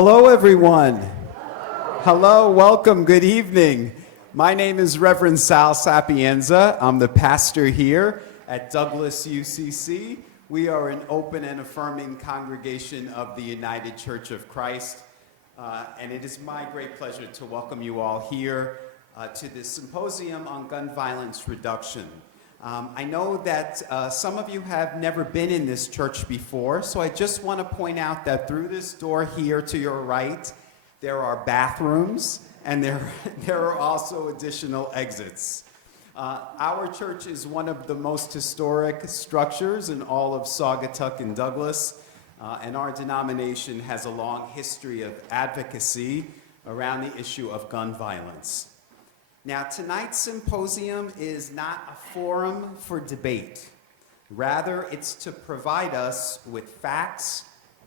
Hello, everyone. Hello, welcome, good evening. My name is Reverend Sal Sapienza. I'm the pastor here at Douglas UCC. We are an open and affirming congregation of the United Church of Christ. And it is my great pleasure to welcome you all here to this Symposium on Gun Violence Reduction. I know that some of you have never been in this church before, so I just want to point out that through this door here to your right, there are bathrooms, and there are also additional exits. Our church is one of the most historic structures in all of Saugatuck and Douglas, and our denomination has a long history of advocacy around the issue of gun violence. Now, tonight's symposium is not a forum for debate. Rather, it's to provide us with facts,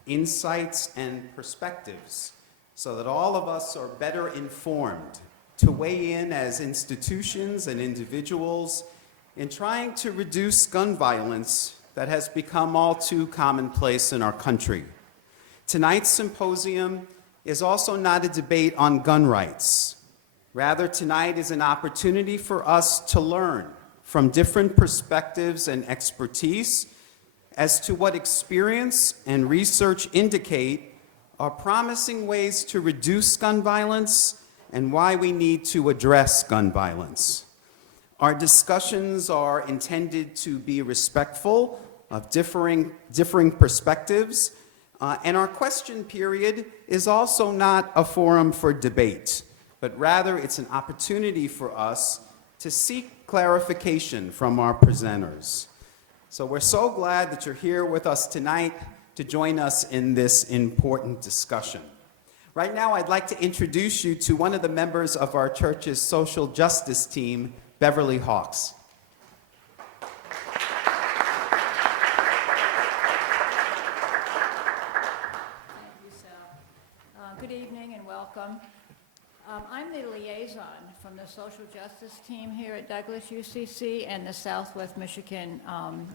insights, and perspectives so that all of us are better informed to weigh in as institutions and individuals in trying to reduce gun violence that has become all too commonplace in our country. Tonight's symposium is also not a debate on gun rights. Rather, tonight is an opportunity for us to learn from different perspectives and expertise as to what experience and research indicate are promising ways to reduce gun violence and why we need to address gun violence. Our discussions are intended to be respectful of differing perspectives, and our question period is also not a forum for debate, but rather it's an opportunity for us to seek clarification from our presenters. So we're so glad that you're here with us tonight to join us in this important discussion. Right now, I'd like to introduce you to one of the members of our church's social justice team, Beverly Hawks. Thank you, Sal. Good evening and welcome. I'm the liaison from the social justice team here at Douglas UCC and the Southwest Michigan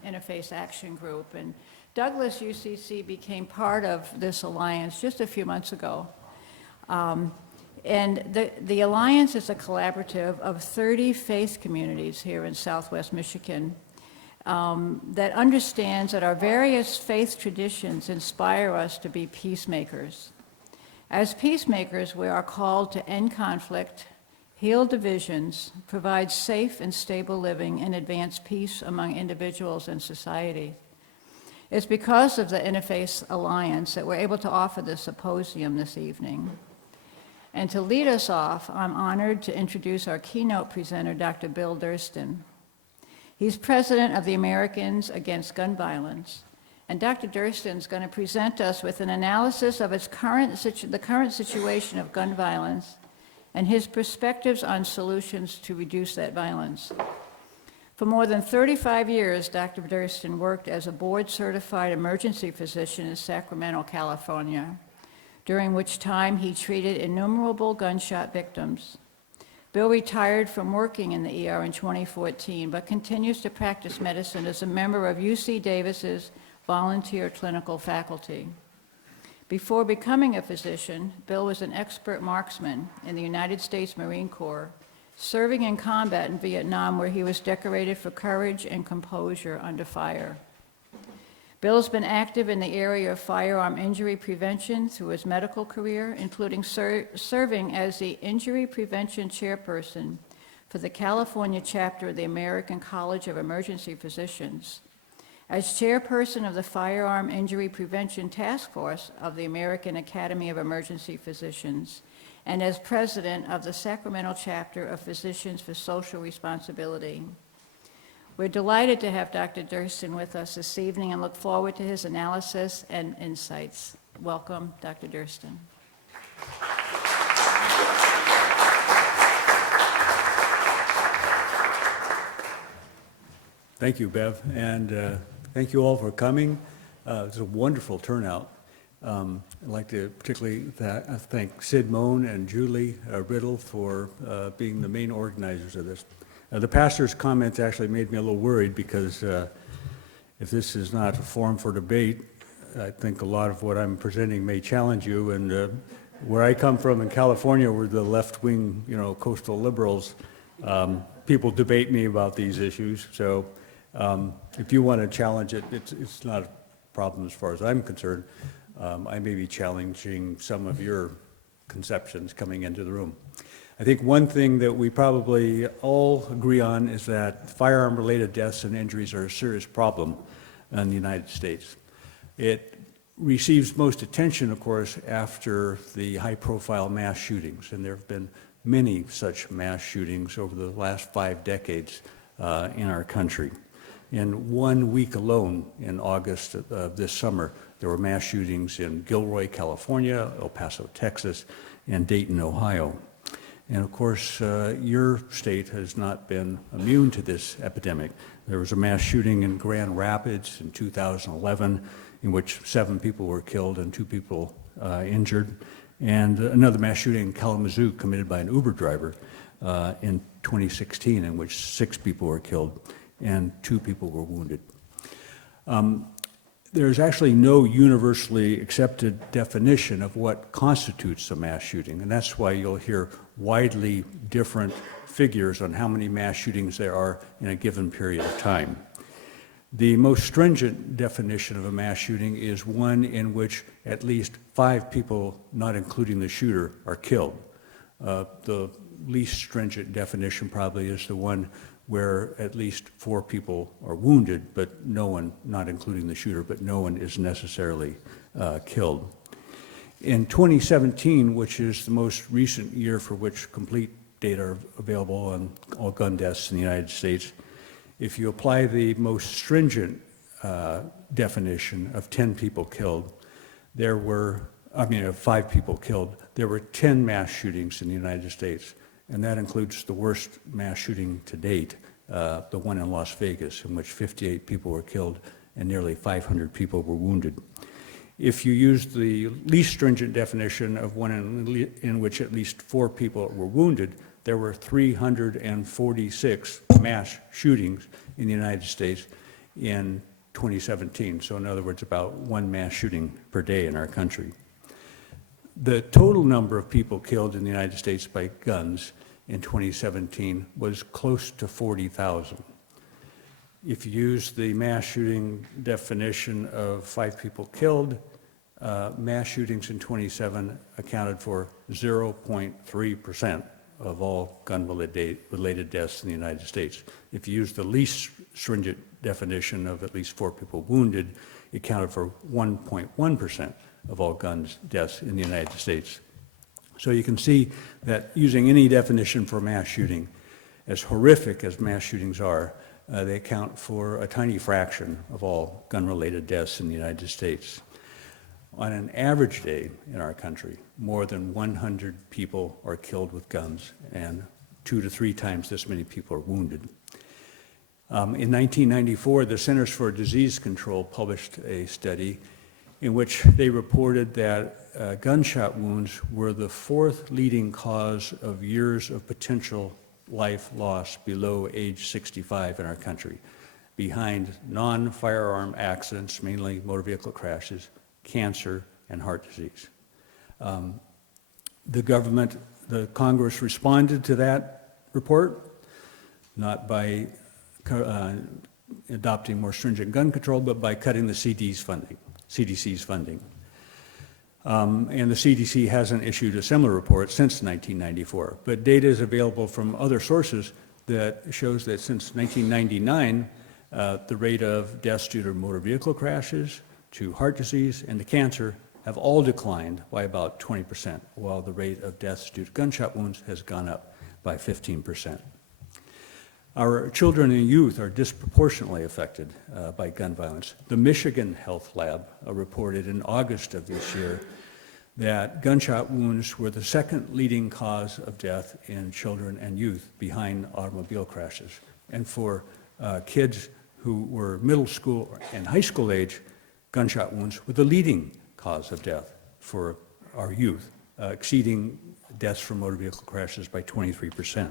Interfaith Action Group. And Douglas UCC became part of this alliance just a few months ago. And the alliance is a collaborative of 30 faith communities here in Southwest Michigan that understands that our various faith traditions inspire us to be peacemakers. As peacemakers, we are called to end conflict, heal divisions, provide safe and stable living, and advance peace among individuals and society. It's because of the Interfaith Alliance that we're able to offer this symposium this evening. And to lead us off, I'm honored to introduce our keynote presenter, Dr. Bill Durston. He's president of the Americans Against Gun Violence. And Dr. Durston is going to present us with an analysis of the current situation of gun violence and his perspectives on solutions to reduce that violence. For more than 35 years, Dr. Durston worked as a board-certified emergency physician in Sacramento, California, during which time he treated innumerable gunshot victims. Bill retired from working in the ER in 2014, but continues to practice medicine as a member of UC Davis's volunteer clinical faculty. Before becoming a physician, Bill was an expert marksman in the United States Marine Corps, serving in combat in Vietnam, where he was decorated for courage and composure under fire. Bill has been active in the area of firearm injury prevention through his medical career, including serving as the injury prevention chairperson for the California chapter of the American College of Emergency Physicians, as chairperson of the Firearm Injury Prevention Task Force of the American Academy of Emergency Physicians, and as president of the Sacramento chapter of Physicians for Social Responsibility. We're delighted to have Dr. Durston with us this evening and look forward to his analysis and insights. Welcome, Dr. Durston. Thank you, Bev, and thank you all for coming. It's a wonderful turnout. I'd like to particularly thank Sid Moan and Julie Riddle for being the main organizers of this. The pastor's comments actually made me a little worried because if this is not a forum for debate, I think a lot of what I'm presenting may challenge you, and where I come from in California, where the left-wing, coastal liberals, people debate me about these issues. So if you want to challenge it, it's not a problem as far as I'm concerned. I may be challenging some of your conceptions coming into the room. I think one thing that we probably all agree on is that firearm-related deaths and injuries are a serious problem in the United States. It receives most attention, of course, after the high-profile mass shootings, and there have been many such mass shootings over the last 5 decades in our country. In 1 week alone, in August of this summer, there were mass shootings in Gilroy, California, El Paso, Texas, and Dayton, Ohio. And of course, your state has not been immune to this epidemic. There was a mass shooting in Grand Rapids in 2011 in which 7 people were killed and 2 people injured, and another mass shooting in Kalamazoo committed by an Uber driver in 2016 in which 6 people were killed and 2 people were wounded. There's actually no universally accepted definition of what constitutes a mass shooting, and that's why you'll hear widely different figures on how many mass shootings there are in a given period of time. The most stringent definition of a mass shooting is one in which at least 5 people, not including the shooter, are killed. The least stringent definition probably is the one where at least 4 people are wounded, but no one, not including the shooter, but no one is necessarily killed. In 2017, which is the most recent year for which complete data are available on all gun deaths in the United States, if you apply the most stringent definition of 10 people killed, of 5 people killed, there were 10 mass shootings in the United States. And that includes the worst mass shooting to date, the one in Las Vegas, in which 58 people were killed and nearly 500 people were wounded. If you use the least stringent definition of one in which at least 4 people were wounded, there were 346 mass shootings in the United States in 2017. So in other words, about 1 mass shooting per day in our country. The total number of people killed in the United States by guns in 2017 was close to 40,000. If you use the mass shooting definition of 5 people killed, mass shootings in 2017 accounted for 0.3% of all gun-related deaths in the United States. If you use the least stringent definition of at least 4 people wounded, it accounted for 1.1% of all gun deaths in the United States. So you can see that using any definition for mass shooting, as horrific as mass shootings are, they account for a tiny fraction of all gun-related deaths in the United States. On an average day in our country, more than 100 people are killed with guns, and 2 to 3 times this many people are wounded. In 1994, the Centers for Disease Control published a study in which they reported that gunshot wounds were the 4th leading cause of years of potential life loss below age 65 in our country, behind non-firearm accidents, mainly motor vehicle crashes, cancer, and heart disease. The Congress responded to that report, not by adopting more stringent gun control, but by cutting the CDC's funding. And the CDC hasn't issued a similar report since 1994, but data is available from other sources that shows that since 1999, the rate of deaths due to motor vehicle crashes, to heart disease, and to cancer have all declined by about 20%, while the rate of deaths due to gunshot wounds has gone up by 15%. Our children and youth are disproportionately affected by gun violence. The Michigan Health Lab reported in August of this year that gunshot wounds were the 2nd leading cause of death in children and youth behind automobile crashes. And for kids who were middle school and high school age, gunshot wounds were the leading cause of death for our youth, exceeding deaths from motor vehicle crashes by 23%.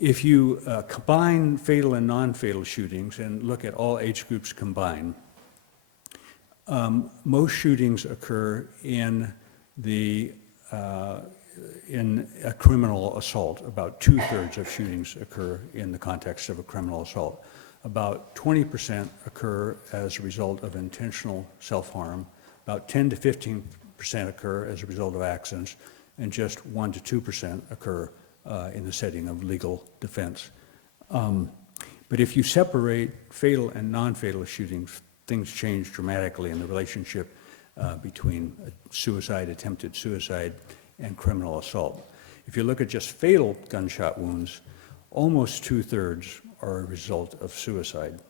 If you combine fatal and non-fatal shootings and look at all age groups combined, Most shootings occur in a criminal assault. About 2/3 of shootings occur in the context of a criminal assault. About 20% occur as a result of intentional self-harm. About 10 to 15% occur as a result of accidents, and just 1 to 2% occur in the setting of legal defense. But if you separate fatal and non-fatal shootings, things change dramatically in the relationship between suicide, attempted suicide, and criminal assault. If you look at just fatal gunshot wounds, almost 2/3 are a result of suicide.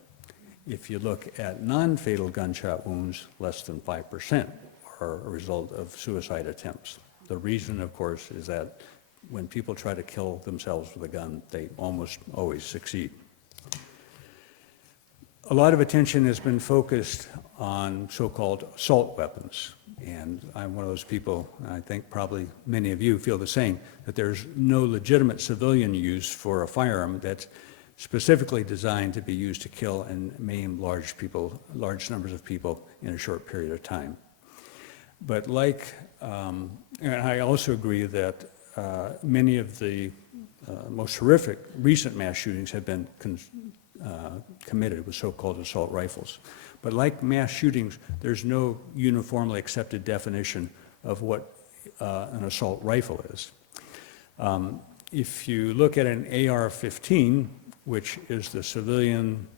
If you look at non-fatal gunshot wounds, less than 5% are a result of suicide attempts. The reason, of course, is that when people try to kill themselves with a gun, they almost always succeed. A lot of attention has been focused on so-called assault weapons. And I'm one of those people, and I think probably many of you feel the same, that there's no legitimate civilian use for a firearm that's specifically designed to be used to kill and maim large numbers of people in a short period of time. But and I also agree that many of the most horrific recent mass shootings have been committed with so-called assault rifles. But like mass shootings, there's no uniformly accepted definition of what an assault rifle is. If you look at an AR-15, which is the civilian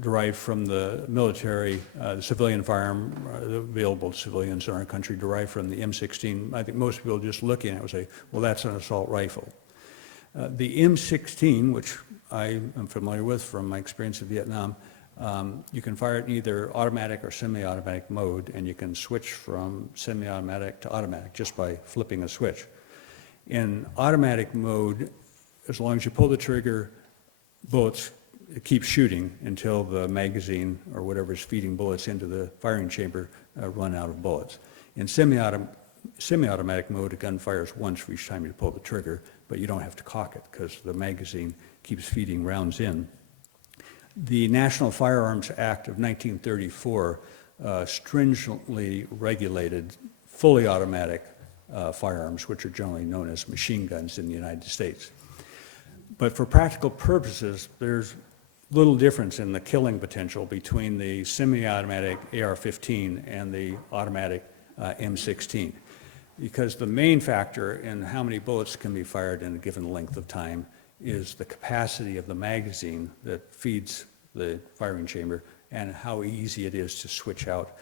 derived from the military, the civilian firearm available to civilians in our country derived from the M16, I think most people just looking at it would say, well, that's an assault rifle. The M16, which I am familiar with from my experience in Vietnam, you can fire it in either automatic or semi-automatic mode, and you can switch from semi-automatic to automatic just by flipping a switch. In automatic mode, as long as you pull the trigger, bullets keep shooting until the magazine or whatever is feeding bullets into the firing chamber run out of bullets. In semi-automatic mode, a gun fires once for each time you pull the trigger, but you don't have to cock it because the magazine keeps feeding rounds in. The National Firearms Act of 1934 stringently regulated fully automatic firearms, which are generally known as machine guns in the United States. But for practical purposes, there's little difference in the killing potential between the semi-automatic AR-15 and the automatic M16, because the main factor in how many bullets can be fired in a given length of time is the capacity of the magazine that feeds the firing chamber and how easy it is to switch out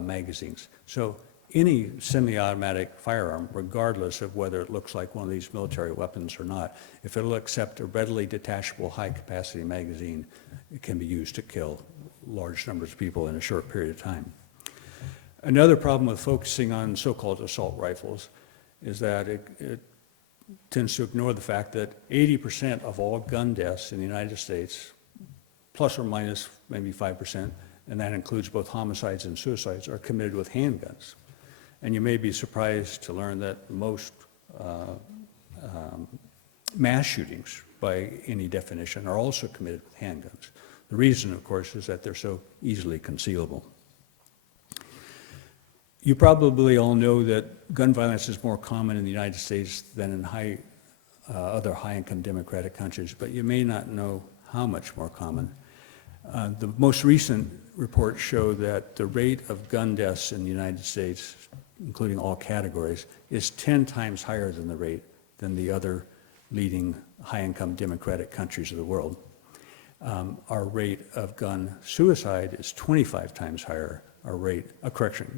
magazines. So any semi-automatic firearm, regardless of whether it looks like one of these military weapons or not, if it'll accept a readily detachable high-capacity magazine, it can be used to kill large numbers of people in a short period of time. Another problem with focusing on so-called assault rifles is that it tends to ignore the fact that 80% of all gun deaths in the United States, plus or minus maybe 5%, and that includes both homicides and suicides, are committed with handguns. And you may be surprised to learn that most mass shootings, by any definition, are also committed with handguns. The reason, of course, is that they're so easily concealable. You probably all know that gun violence is more common in the United States than in other high-income democratic countries, but you may not know how much more common. The most recent reports show that the rate of gun deaths in the United States, including all categories, is 10 times higher than the rate than the other leading high-income democratic countries of the world. Our rate of gun suicide is 25 times higher.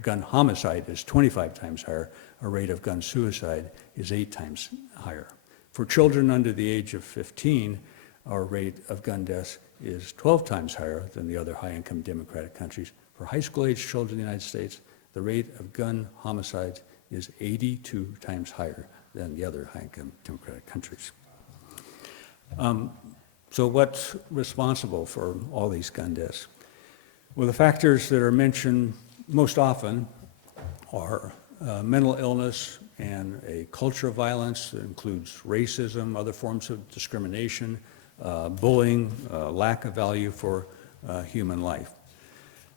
Gun homicide is 25 times higher. Our rate of gun suicide is 8 times higher. For children under the age of 15, our rate of gun deaths is 12 times higher than the other high-income democratic countries. For high school-age children in the United States, the rate of gun homicides is 82 times higher than the other high-income democratic countries. So what's responsible for all these gun deaths? Well, the factors that are mentioned most often are mental illness and a culture of violence that includes racism, other forms of discrimination, bullying, lack of value for human life.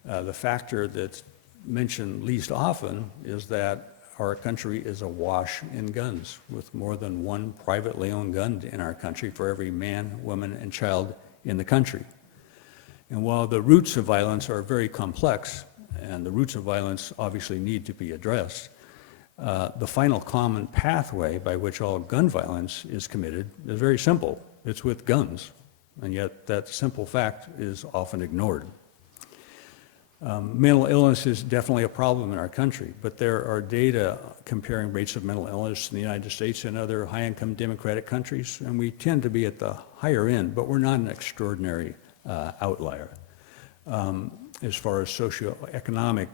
The factor that's mentioned least often is that our country is awash in guns, with more than one privately owned gun in our country for every man, woman, and child in the country. And while the roots of violence are very complex, and the roots of violence obviously need to be addressed, the final common pathway by which all gun violence is committed is very simple. It's with guns, and yet that simple fact is often ignored. Mental illness is definitely a problem in our country, but there are data comparing rates of mental illness in the United States and other high-income democratic countries, and we tend to be at the higher end, but we're not an extraordinary outlier. As far as socioeconomic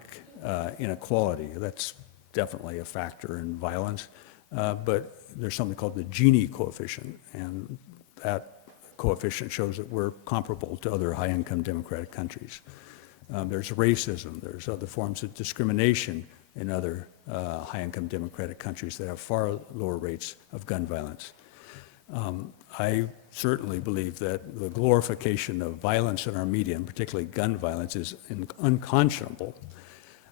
inequality, that's definitely a factor in violence, but there's something called the Gini coefficient, and that coefficient shows that we're comparable to other high-income democratic countries. There's racism, there's other forms of discrimination in other high-income democratic countries that have far lower rates of gun violence. I certainly believe that the glorification of violence in our media, and particularly gun violence, is unconscionable.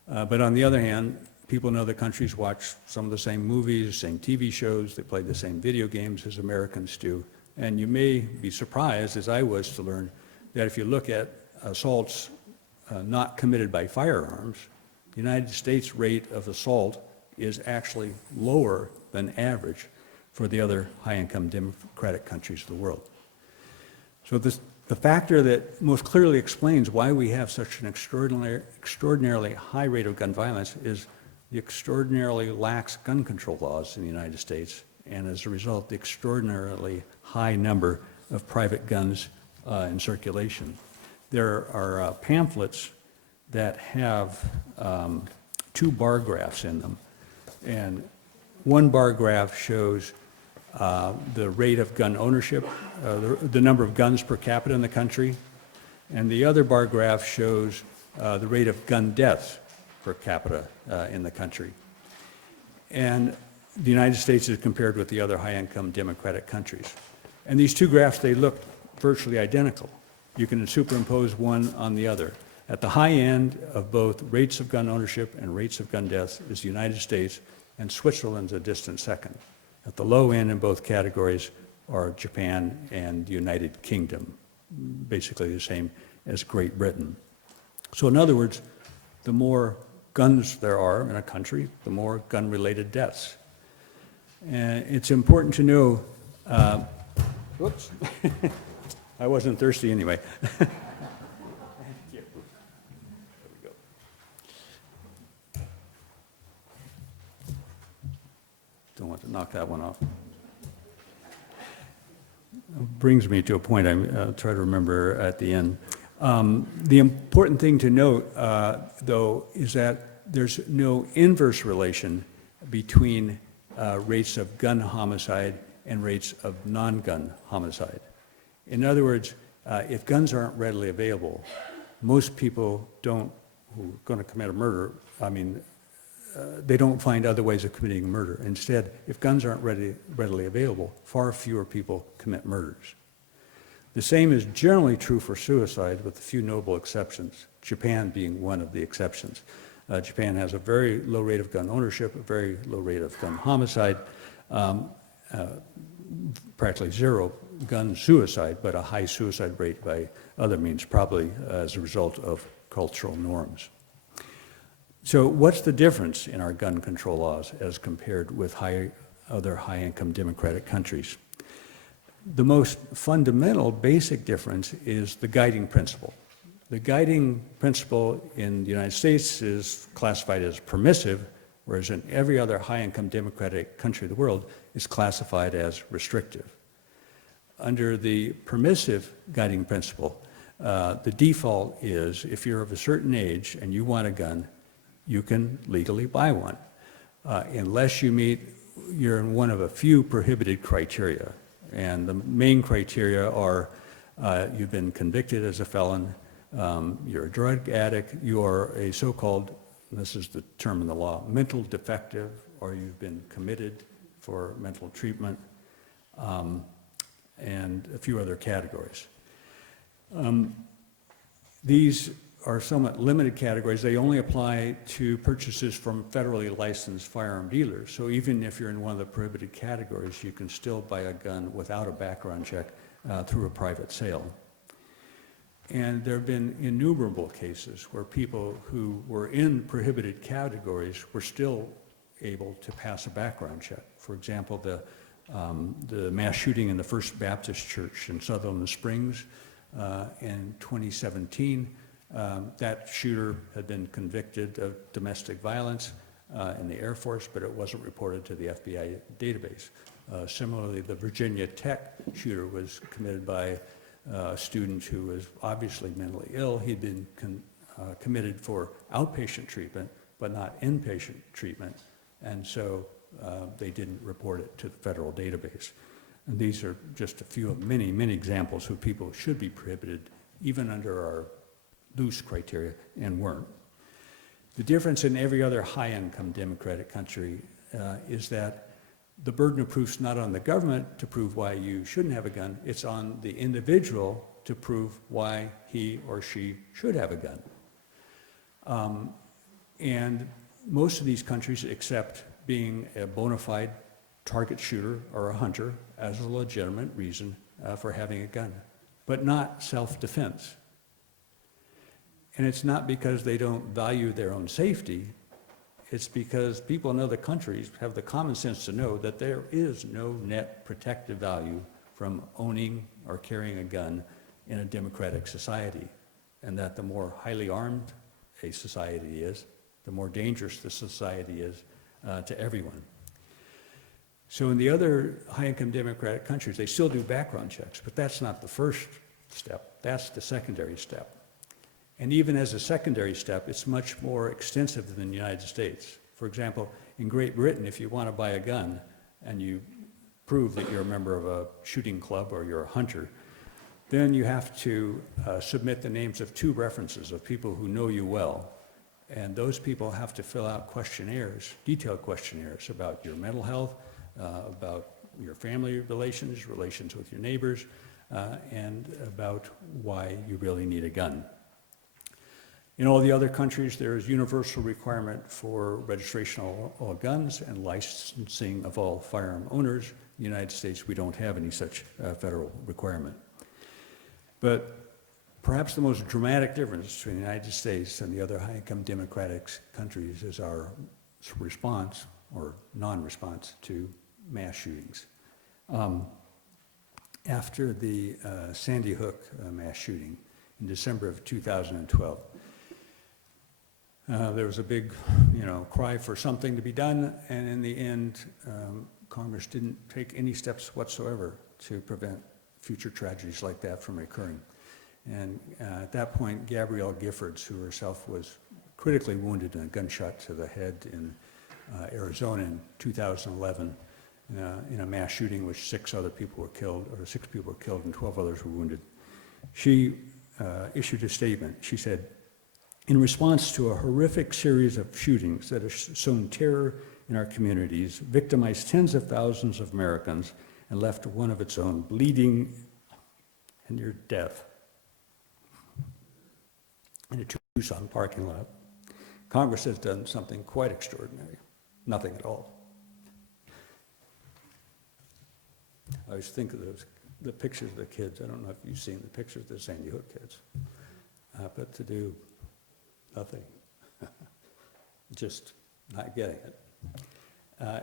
But on the other hand, people in other countries watch some of the same movies, same TV shows, they play the same video games as Americans do. And you may be surprised, as I was, to learn that if you look at assaults not committed by firearms, the United States rate of assault is actually lower than average for the other high-income democratic countries of the world. So the factor that most clearly explains why we have such an extraordinarily high rate of gun violence is the extraordinarily lax gun control laws in the United States, and as a result, the extraordinarily high number of private guns in circulation. There are pamphlets that have 2 bar graphs in them, and one bar graph shows the rate of gun ownership, the number of guns per capita in the country, and the other bar graph shows the rate of gun deaths per capita in the country. And the United States is compared with the other high-income democratic countries. And these 2 graphs, they look virtually identical. You can superimpose one on the other. At the high end of both rates of gun ownership and rates of gun deaths is the United States, and Switzerland's a distant second. At the low end in both categories are Japan and the United Kingdom, basically the same as Great Britain. So in other words, the more guns there are in a country, the more gun-related deaths. And it's important to know, whoops, I wasn't thirsty anyway. Thank you. There we go. Don't want to knock that one off. Brings me to a point I'll try to remember at the end. The important thing to note, though, is that there's no inverse relation between rates of gun homicide and rates of non-gun homicide. In other words, if guns aren't readily available, most people who are going to commit a murder, they don't find other ways of committing a murder. Instead, if guns aren't readily available, far fewer people commit murders. The same is generally true for suicide, with a few notable exceptions, Japan being one of the exceptions. Japan has a very low rate of gun ownership, a very low rate of gun homicide, practically zero gun suicide, but a high suicide rate by other means, probably as a result of cultural norms. So what's the difference in our gun control laws as compared with other high-income democratic countries? The most fundamental, basic difference is the guiding principle. The guiding principle in the United States is classified as permissive, whereas in every other high-income democratic country of the world, it's classified as restrictive. Under the permissive guiding principle, the default is if you're of a certain age and you want a gun, you can legally buy one, unless you're in one of a few prohibited criteria. And the main criteria are you've been convicted as a felon, you're a drug addict, you are a so-called, this is the term in the law, mental defective, or you've been committed for mental treatment, and a few other categories. These are somewhat limited categories. They only apply to purchases from federally licensed firearm dealers. So even if you're in one of the prohibited categories, you can still buy a gun without a background check through a private sale. And there have been innumerable cases where people who were in prohibited categories were still able to pass a background check. For example, the mass shooting in the First Baptist Church in Sutherland Springs in 2017, that shooter had been convicted of domestic violence in the Air Force, but it wasn't reported to the FBI database. Similarly, the Virginia Tech shooter was committed by a student who was obviously mentally ill. He'd been committed for outpatient treatment, but not inpatient treatment, and so they didn't report it to the federal database. And these are just a few of many, many examples of people who should be prohibited, even under our loose criteria, and weren't. The difference in every other high-income democratic country is that the burden of proof is not on the government to prove why you shouldn't have a gun, it's on the individual to prove why he or she should have a gun. And most of these countries accept being a bona fide target shooter or a hunter as a legitimate reason for having a gun, but not self-defense. And it's not because they don't value their own safety, it's because people in other countries have the common sense to know that there is no net protective value from owning or carrying a gun in a democratic society, and that the more highly armed a society is, the more dangerous the society is to everyone. So in the other high-income democratic countries, they still do background checks, but that's not the first step, that's the secondary step. And even as a secondary step, it's much more extensive than the United States. For example, in Great Britain, if you want to buy a gun and you prove that you're a member of a shooting club or you're a hunter, then you have to submit the names of 2 references of people who know you well. And those people have to fill out questionnaires, detailed questionnaires about your mental health, about your family relations with your neighbors, and about why you really need a gun. In all the other countries, there is universal requirement for registration of all guns and licensing of all firearm owners. In the United States, we don't have any such federal requirement. But perhaps the most dramatic difference between the United States and the other high-income democratic countries is our response or non-response to mass shootings. After the Sandy Hook mass shooting in December of 2012, there was a big, cry for something to be done, and in the end, Congress didn't take any steps whatsoever to prevent future tragedies like that from occurring. And at that point, Gabrielle Giffords, who herself was critically wounded in a gunshot to the head in Arizona in 2011, in a mass shooting which 6 people were killed and 12 others were wounded. She issued a statement. She said, "In response to a horrific series of shootings that have sown terror in our communities, victimized tens of thousands of Americans, and left one of its own bleeding and near death in a Tucson parking lot, Congress has done something quite extraordinary, nothing at all." I always think of the pictures of the kids. I don't know if you've seen the pictures of the Sandy Hook kids, but to do nothing, just not getting it.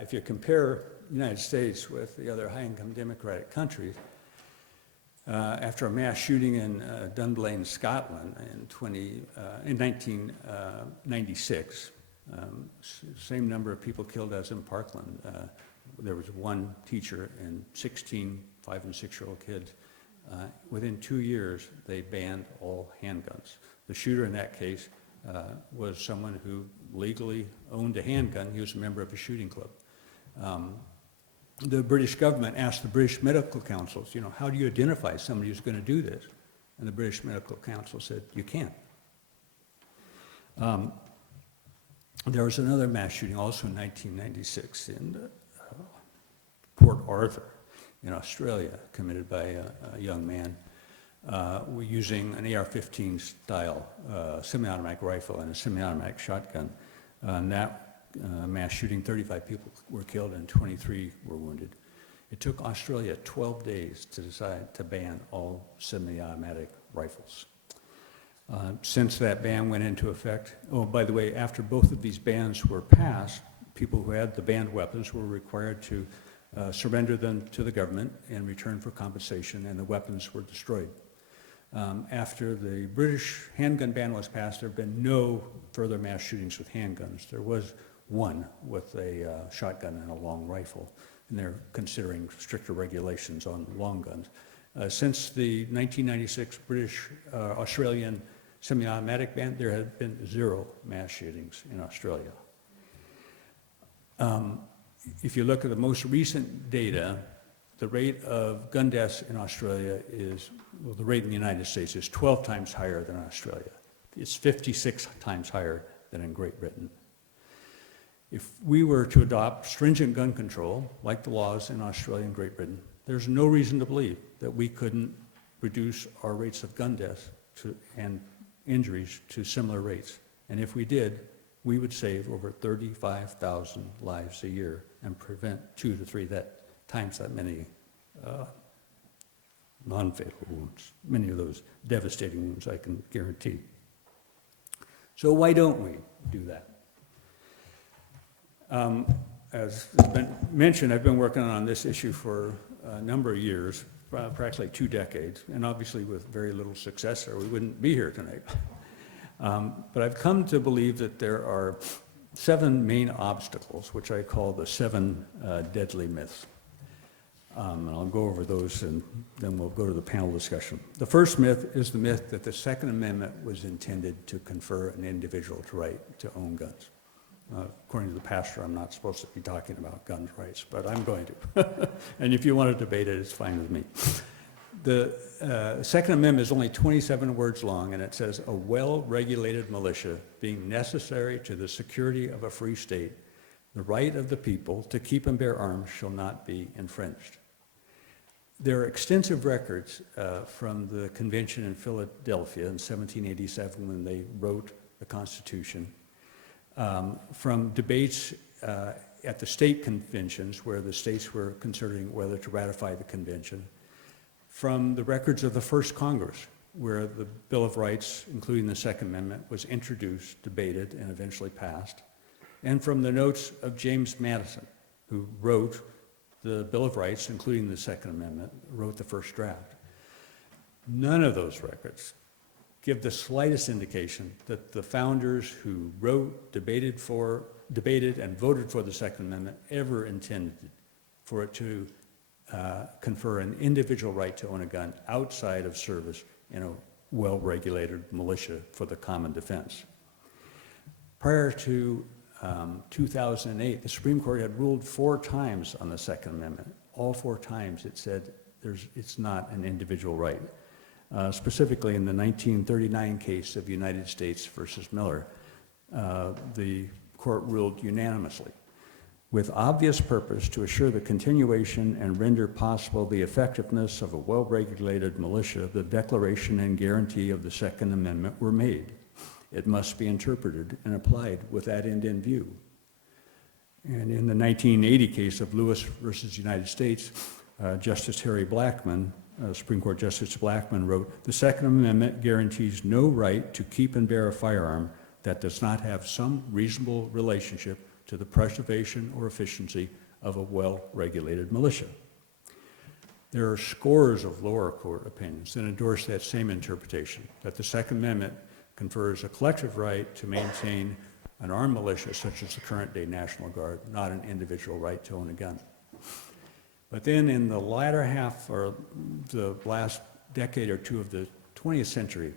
If you compare the United States with the other high-income democratic countries, after a mass shooting in Dunblane, Scotland in 1996, same number of people killed as in Parkland. There was 1 teacher and 16 5- and 6-year-old kids. Within 2 years, they banned all handguns. The shooter in that case was someone who legally owned a handgun. He was a member of a shooting club. The British government asked the British Medical Council, how do you identify somebody who's going to do this? And the British Medical Council said, you can't. There was another mass shooting also in 1996 in Port Arthur in Australia, committed by a young man we're using an AR-15 style semi-automatic rifle and a semi-automatic shotgun. In that mass shooting, 35 people were killed and 23 were wounded. It took Australia 12 days to decide to ban all semi-automatic rifles. Since that ban went into effect, oh, by the way, after both of these bans were passed, people who had the banned weapons were required to surrender them to the government in return for compensation, and the weapons were destroyed. After the British handgun ban was passed, there have been no further mass shootings with handguns. There was one with a shotgun and a long rifle, and they're considering stricter regulations on long guns. Since the 1996 British-Australian semi-automatic ban, there have been 0 mass shootings in Australia. If you look at the most recent data, the rate of gun deaths in Australia is, well, the rate in the United States is 12 times higher than Australia. It's 56 times higher than in Great Britain. If we were to adopt stringent gun control, like the laws in Australia and Great Britain, there's no reason to believe that we couldn't reduce our rates of gun deaths and injuries to similar rates. And if we did, we would save over 35,000 lives a year and prevent 2 to 3 times that many non-fatal wounds, many of those devastating wounds, I can guarantee. So why don't we do that? As has been mentioned, I've been working on this issue for a number of years, practically 2 decades, and obviously with very little success, or we wouldn't be here tonight. But I've come to believe that there are 7 main obstacles, which I call the 7 deadly myths. And I'll go over those and then we'll go to the panel discussion. The first myth is the myth that the Second Amendment was intended to confer an individual's right to own guns. According to the pastor, I'm not supposed to be talking about gun rights, but I'm going to. And if you want to debate it, it's fine with me. The Second Amendment is only 27 words long, and it says, a well-regulated militia being necessary to the security of a free state, the right of the people to keep and bear arms shall not be infringed. There are extensive records from the convention in Philadelphia in 1787 when they wrote the Constitution, from debates at the state conventions where the states were considering whether to ratify the convention, from the records of the first Congress where the Bill of Rights, including the Second Amendment, was introduced, debated, and eventually passed, and from the notes of James Madison, who wrote the Bill of Rights, including the Second Amendment, wrote the first draft. None of those records give the slightest indication that the founders who wrote, debated, and voted for the Second Amendment ever intended for it to confer an individual right to own a gun outside of service in a well-regulated militia for the common defense. Prior to 2008, the Supreme Court had ruled 4 times on the Second Amendment. All 4 times it said it's not an individual right. Specifically in the 1939 case of United States versus Miller, the court ruled unanimously, with obvious purpose to assure the continuation and render possible the effectiveness of a well-regulated militia, the declaration and guarantee of the Second Amendment were made. It must be interpreted and applied with that end in view. And in the 1980 case of Lewis versus United States, Justice Harry Blackmun, Supreme Court Justice Blackmun wrote, the Second Amendment guarantees no right to keep and bear a firearm that does not have some reasonable relationship to the preservation or efficiency of a well-regulated militia. There are scores of lower court opinions that endorse that same interpretation, that the Second Amendment confers a collective right to maintain an armed militia such as the current-day National Guard, not an individual right to own a gun. But then in the latter half, or the last decade or 2 of the 20th century,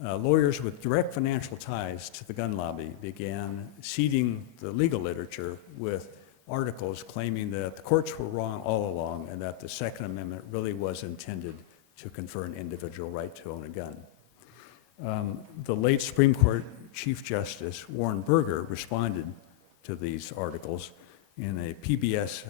lawyers with direct financial ties to the gun lobby began seeding the legal literature with articles claiming that the courts were wrong all along and that the Second Amendment really was intended to confer an individual right to own a gun. The late Supreme Court Chief Justice Warren Burger responded to these articles in a PBS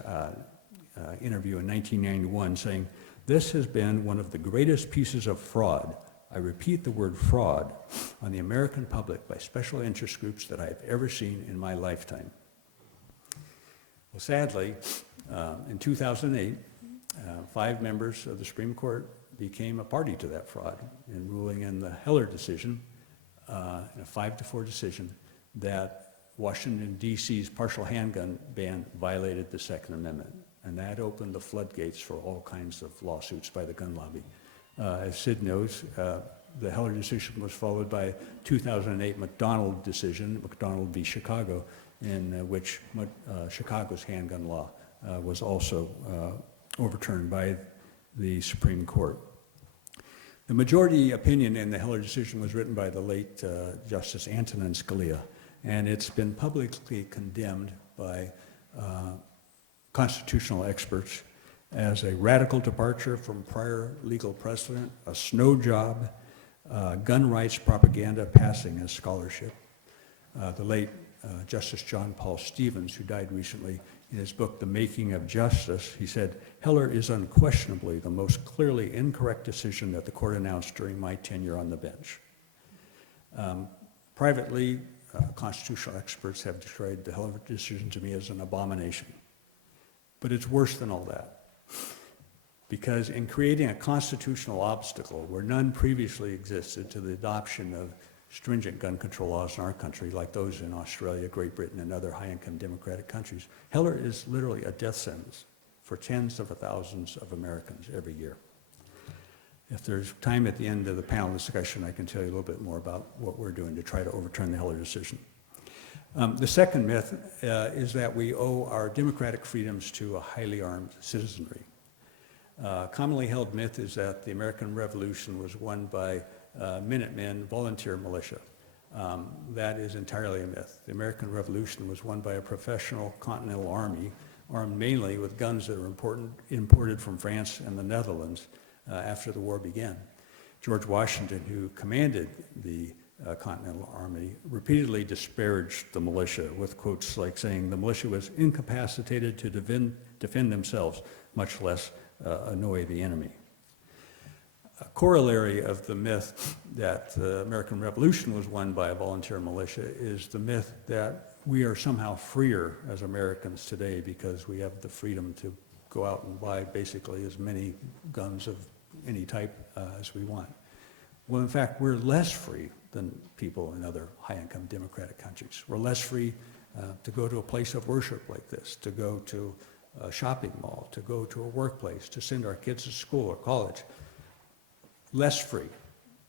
interview in 1991, saying, This has been one of the greatest pieces of fraud, I repeat the word fraud, on the American public by special interest groups that I've ever seen in my lifetime. Well, sadly, in 2008, 5 members of the Supreme Court became a party to that fraud in ruling in the Heller decision, in a 5-4 decision, that Washington, D.C.'s partial handgun ban violated the Second Amendment. And that opened the floodgates for all kinds of lawsuits by the gun lobby. As Sid knows, the Heller decision was followed by a 2008 McDonald decision, McDonald v. Chicago, in which Chicago's handgun law was also overturned by the Supreme Court. The majority opinion in the Heller decision was written by the late Justice Antonin Scalia, and it's been publicly condemned by constitutional experts as a radical departure from prior legal precedent, a snow job, gun rights propaganda passing as scholarship. The late Justice John Paul Stevens, who died recently, in his book, The Making of Justice, he said, "Heller is unquestionably the most clearly incorrect decision that the court announced during my tenure on the bench." Privately, constitutional experts have described the Heller decision to me as an abomination. But it's worse than all that. Because in creating a constitutional obstacle where none previously existed to the adoption of stringent gun control laws in our country, like those in Australia, Great Britain, and other high-income democratic countries, Heller is literally a death sentence for tens of thousands of Americans every year. If there's time at the end of the panel discussion, I can tell you a little bit more about what we're doing to try to overturn the Heller decision. The second myth is that we owe our democratic freedoms to a highly armed citizenry. Commonly held myth is that the American Revolution was won by Minutemen volunteer militia. That is entirely a myth. The American Revolution was won by a professional continental army, armed mainly with guns that were imported from France and the Netherlands after the war began. George Washington, who commanded the Continental Army, repeatedly disparaged the militia with quotes like saying the militia was incapacitated to defend themselves, much less annoy the enemy. A corollary of the myth that the American Revolution was won by a volunteer militia is the myth that we are somehow freer as Americans today because we have the freedom to go out and buy basically as many guns of any type as we want. Well, in fact, we're less free than people in other high-income democratic countries. We're less free to go to a place of worship like this, to go to a shopping mall, to go to a workplace, to send our kids to school or college. Less free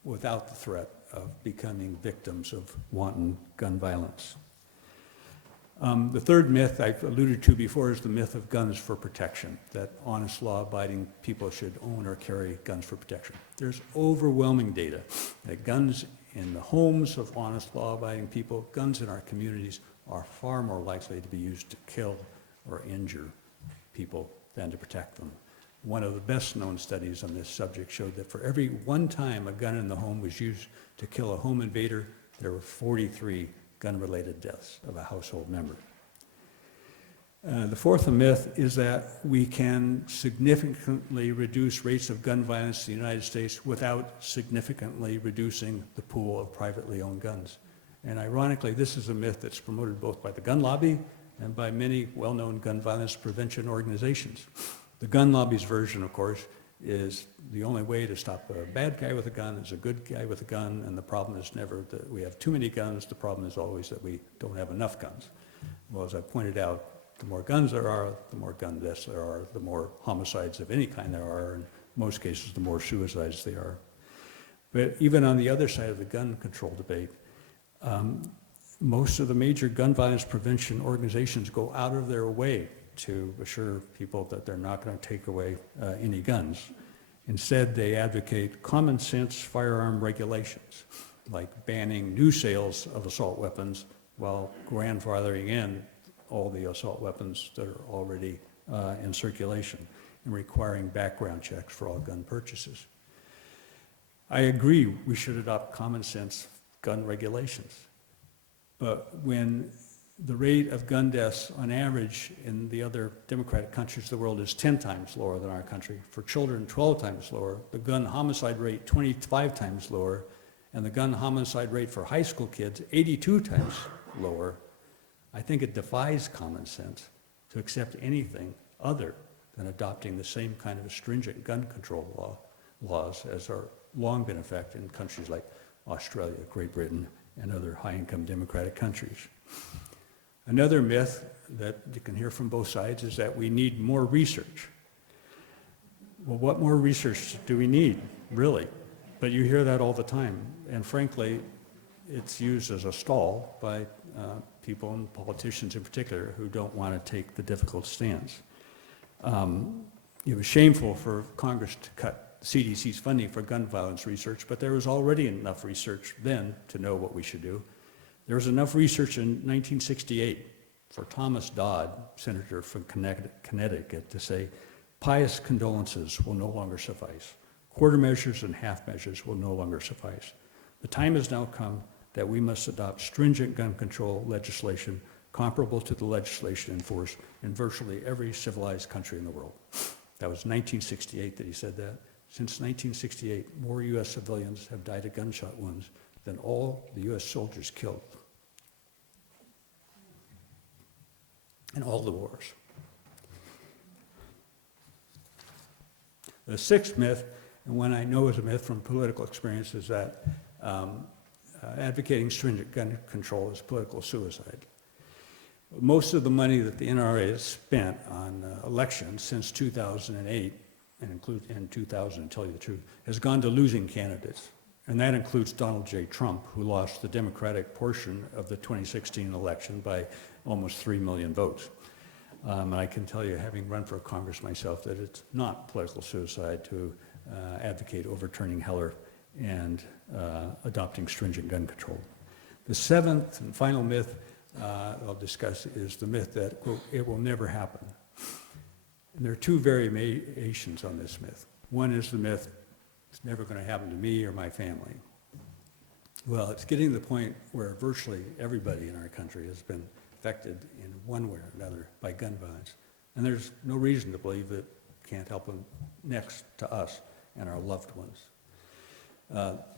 without the threat of becoming victims of wanton gun violence. The third myth I've alluded to before is the myth of guns for protection, that honest, law-abiding people should own or carry guns for protection. There's overwhelming data that guns in the homes of honest, law-abiding people, guns in our communities are far more likely to be used to kill or injure people than to protect them. One of the best-known studies on this subject showed that for every one time a gun in the home was used to kill a home invader, there were 43 gun-related deaths of a household member. The fourth myth is that we can significantly reduce rates of gun violence in the United States without significantly reducing the pool of privately owned guns. And ironically, this is a myth that's promoted both by the gun lobby and by many well-known gun violence prevention organizations. The gun lobby's version, of course, is the only way to stop a bad guy with a gun is a good guy with a gun, and the problem is never that we have too many guns, the problem is always that we don't have enough guns. Well, as I pointed out, the more guns there are, the more gun deaths there are, the more homicides of any kind there are, and in most cases, the more suicides there are. But even on the other side of the gun control debate, most of the major gun violence prevention organizations go out of their way to assure people that they're not going to take away any guns. Instead, they advocate common sense firearm regulations, like banning new sales of assault weapons while grandfathering in all the assault weapons that are already in circulation and requiring background checks for all gun purchases. I agree we should adopt common sense gun regulations, but when the rate of gun deaths on average in the other democratic countries of the world is 10 times lower than our country. For children, 12 times lower. The gun homicide rate, 25 times lower. And the gun homicide rate for high school kids, 82 times lower. I think it defies common sense to accept anything other than adopting the same kind of stringent gun control laws as are long been in effect in countries like Australia, Great Britain, and other high-income democratic countries. Another myth that you can hear from both sides is that we need more research. Well, what more research do we need, really? But you hear that all the time, and frankly, it's used as a stall by people, and politicians in particular, who don't want to take the difficult stance. It was shameful for Congress to cut CDC's funding for gun violence research, but there was already enough research then to know what we should do. There was enough research in 1968 for Thomas Dodd, senator from Connecticut, to say pious condolences will no longer suffice. Quarter measures and half measures will no longer suffice. The time has now come that we must adopt stringent gun control legislation comparable to the legislation in force in virtually every civilized country in the world. That was 1968 that he said that. Since 1968, more U.S. civilians have died of gunshot wounds than all the U.S. soldiers killed in all the wars. The sixth myth, and one I know is a myth from political experience, is that advocating stringent gun control is political suicide. Most of the money that the NRA has spent on elections since 2008, and include in 2000, to tell you the truth, has gone to losing candidates. And that includes Donald J. Trump, who lost the Democratic portion of the 2016 election by almost 3 million votes. And I can tell you, having run for Congress myself, that it's not political suicide to advocate overturning Heller and adopting stringent gun control. The seventh and final myth I'll discuss is the myth that, quote, it will never happen. And there are two variations on this myth. One is the myth, it's never going to happen to me or my family. Well, it's getting to the point where virtually everybody in our country has been affected in one way or another by gun violence. And there's no reason to believe that it can't help them next to us and our loved ones.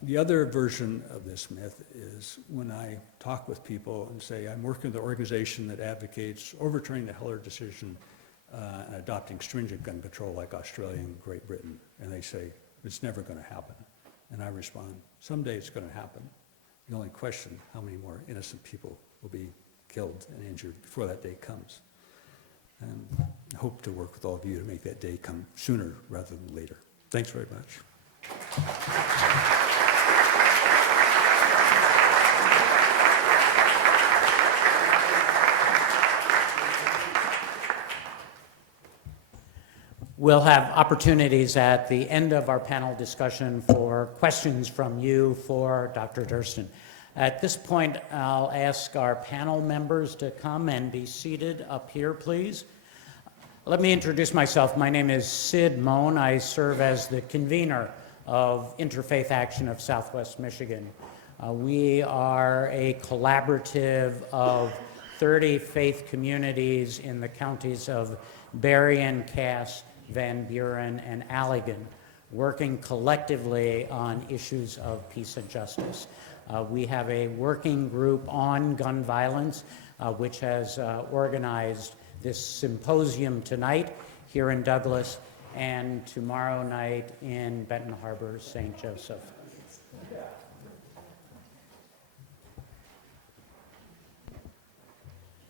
The other version of this myth is when I talk with people and say, I'm working with an organization that advocates overturning the Heller decision and adopting stringent gun control like Australia and Great Britain. And they say, it's never going to happen. And I respond, someday it's going to happen. The only question, how many more innocent people will be killed and injured before that day comes. And I hope to work with all of you to make that day come sooner rather than later. Thanks very much. We'll have opportunities at the end of our panel discussion for questions from you for Dr. Durston. At this point, I'll ask our panel members to come and be seated up here, please. Let me introduce myself. My name is Sid Moan. I serve as the convener of Interfaith Action of Southwest Michigan. We are a collaborative of 30 faith communities in the counties of Berrien, Cass, Van Buren, and Allegan, working collectively on issues of peace and justice. We have a working group on gun violence, which has organized this symposium tonight here in Douglas and tomorrow night in Benton Harbor, St. Joseph.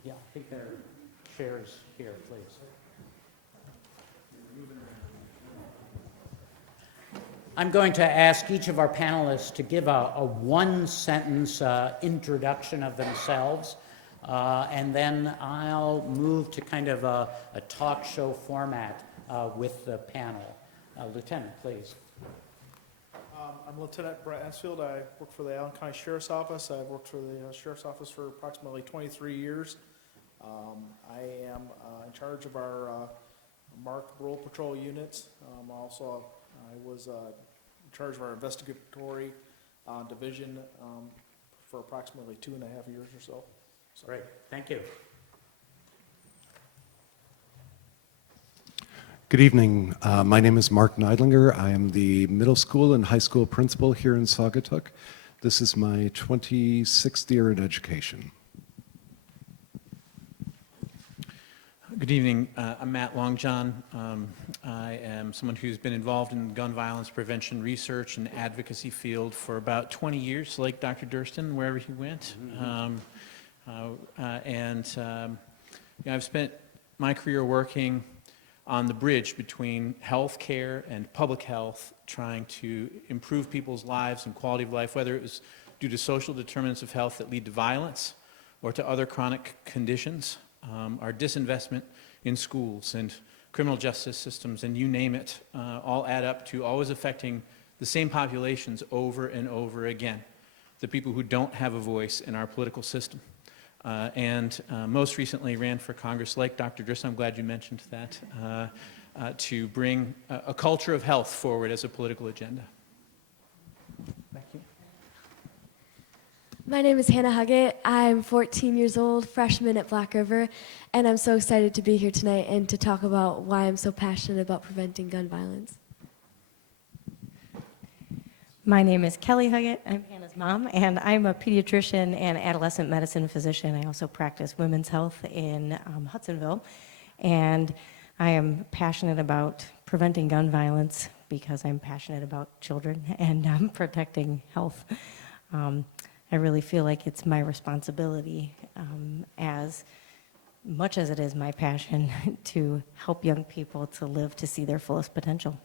Yeah, I think there are chairs here, please. I'm going to ask each of our panelists to give a one-sentence introduction of themselves, and then I'll move to kind of a talk show format with the panel. Lieutenant, please. I'm Lieutenant Brett Ensfield. I work for the Allen County Sheriff's Office. I've worked for the Sheriff's Office for approximately 23 years. I am in charge of our marked rural patrol units. I was in charge of our investigatory division for approximately 2.5 years or so. Great, thank you. Good evening. My name is Mark Neidlinger. I am the middle school and high school principal here in Saugatuck. This is my 26th year in education. Good evening. I'm Matt Longjohn. I am someone who's been involved in gun violence prevention research and advocacy field for about 20 years, like Dr. Durston, wherever he went. I've spent my career working on the bridge between healthcare and public health, trying to improve people's lives and quality of life, whether it was due to social determinants of health that lead to violence or to other chronic conditions. Our disinvestment in schools and criminal justice systems, and you name it, all add up to always affecting the same populations over and over again, the people who don't have a voice in our political system. Most recently ran for Congress, like Dr. Durston, I'm glad you mentioned that, to bring a culture of health forward as a political agenda. Thank you. My name is Hannah Huggett. I'm 14 years old, freshman at Black River, and I'm so excited to be here tonight and to talk about why I'm so passionate about preventing gun violence. My name is Kelly Huggett. I'm Hannah's mom, and I'm a pediatrician and adolescent medicine physician. I also practice women's health in Hudsonville, and I am passionate about preventing gun violence because I'm passionate about children and protecting health. I really feel like it's my responsibility, as much as it is my passion, to help young people to live to see their fullest potential.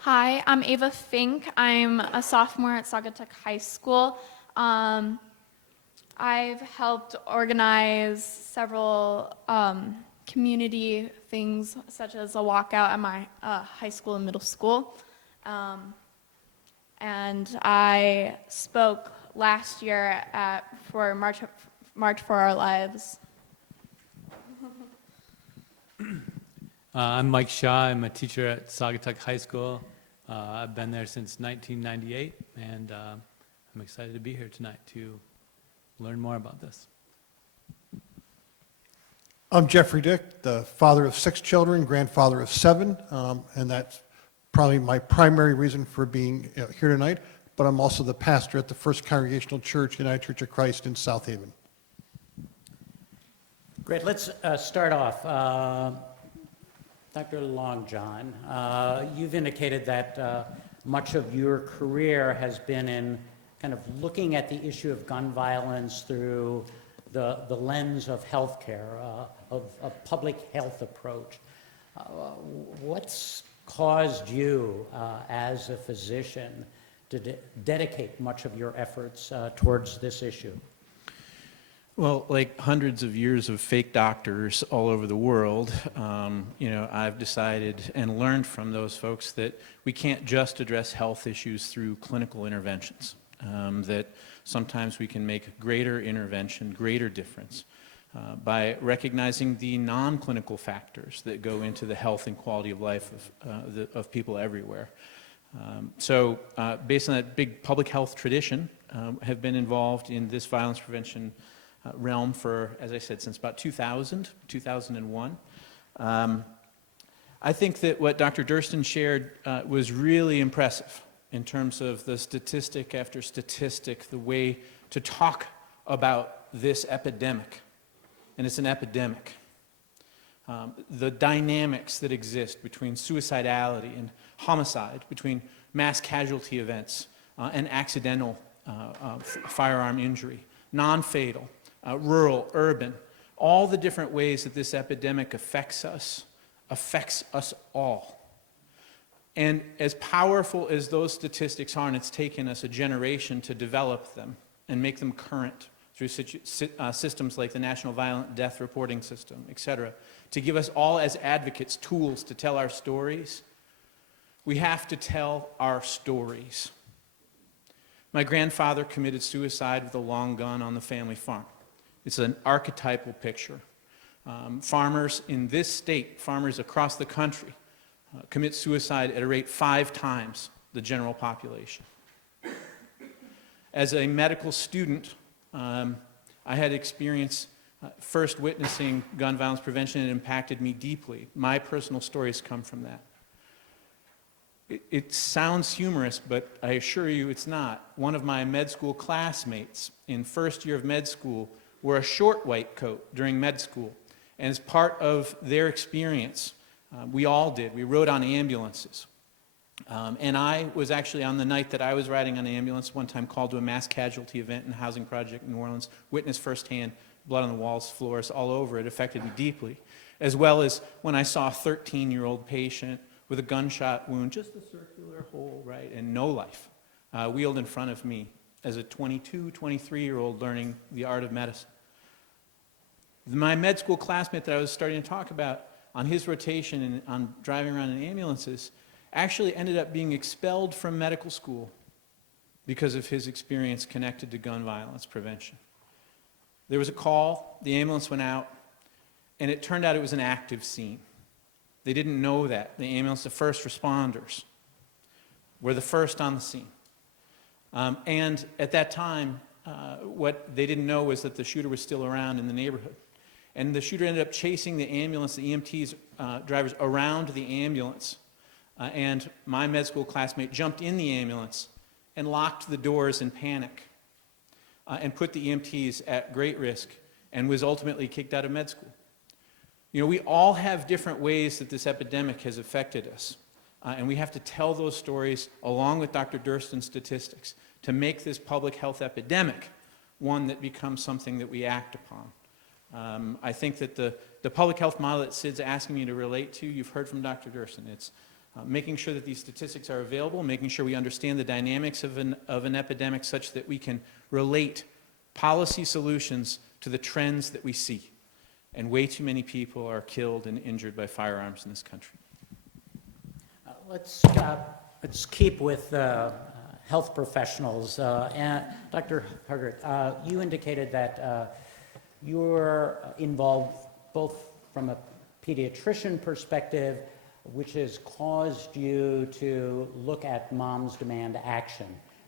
Hi, I'm Ava Fink. I'm a sophomore at Saugatuck High School. I've helped organize several community things, such as a walkout at my high school and middle school. And I spoke last year for March for Our Lives. I'm Mike Shaw. I'm a teacher at Saugatuck High School. I've been there since 1998, and I'm excited to be here tonight to learn more about this. I'm Jeffrey Dick, the father of 6 children, grandfather of 7, and that's probably my primary reason for being here tonight, but I'm also the pastor at the First Congregational Church, United Church of Christ in South Haven. Great, let's start off. Dr. Longjohn, you've indicated that much of your career has been in kind of looking at the issue of gun violence through the lens of healthcare, of a public health approach. What's caused you as a physician to dedicate much of your efforts towards this issue? Well, like hundreds of years of fake doctors all over the world, I've decided and learned from those folks that we can't just address health issues through clinical interventions, that sometimes we can make greater intervention, greater difference by recognizing the non-clinical factors that go into the health and quality of life of people everywhere. So based on that big public health tradition, have been involved in this violence prevention realm for, as I said, since about 2001. I think that what Dr. Durston shared was really impressive in terms of the statistic after statistic, the way to talk about this epidemic, and it's an epidemic. The dynamics that exist between suicidality and homicide, between mass casualty events and accidental firearm injury, non-fatal, rural, urban, all the different ways that this epidemic affects us all. And as powerful as those statistics are, and it's taken us a generation to develop them and make them current through systems like the National Violent Death Reporting System, et cetera, to give us all as advocates tools to tell our stories, we have to tell our stories. My grandfather committed suicide with a long gun on the family farm. It's an archetypal picture. Farmers in this state, farmers across the country, commit suicide at a rate 5 times the general population. As a medical student, I had experience first witnessing gun violence prevention. It impacted me deeply. My personal stories come from that. It sounds humorous, but I assure you it's not. One of my med school classmates in first year of med school wore a short white coat during med school. And as part of their experience, we all did. We rode on ambulances. And I was actually, on the night that I was riding on an ambulance, one time called to a mass casualty event in a housing project in New Orleans, witnessed firsthand blood on the walls, floors, all over. It affected me deeply. As well as when I saw a 13-year-old patient with a gunshot wound, just a circular hole, right, and no life, wheeled in front of me as a 22, 23-year-old learning the art of medicine. My med school classmate that I was starting to talk about on his rotation and on driving around in ambulances actually ended up being expelled from medical school because of his experience connected to gun violence prevention. There was a call, the ambulance went out, and it turned out it was an active scene. They didn't know that. The ambulance, the first responders, were the first on the scene. And at that time, what they didn't know was that the shooter was still around in the neighborhood. And the shooter ended up chasing the ambulance, the EMTs drivers, around the ambulance. And my med school classmate jumped in the ambulance and locked the doors in panic and put the EMTs at great risk and was ultimately kicked out of med school. You know, we all have different ways that this epidemic has affected us. And we have to tell those stories along with Dr. Durston's statistics to make this public health epidemic one that becomes something that we act upon. I think that the public health model that Sid's asking me to relate to, you've heard from Dr. Durston. It's making sure that these statistics are available, making sure we understand the dynamics of an epidemic such that we can relate policy solutions to the trends that we see. And way too many people are killed and injured by firearms in this country. Let's keep with health professionals. And Dr. Huggert, you indicated that you're involved both from a pediatrician perspective, which has caused you to look at Moms Demand Action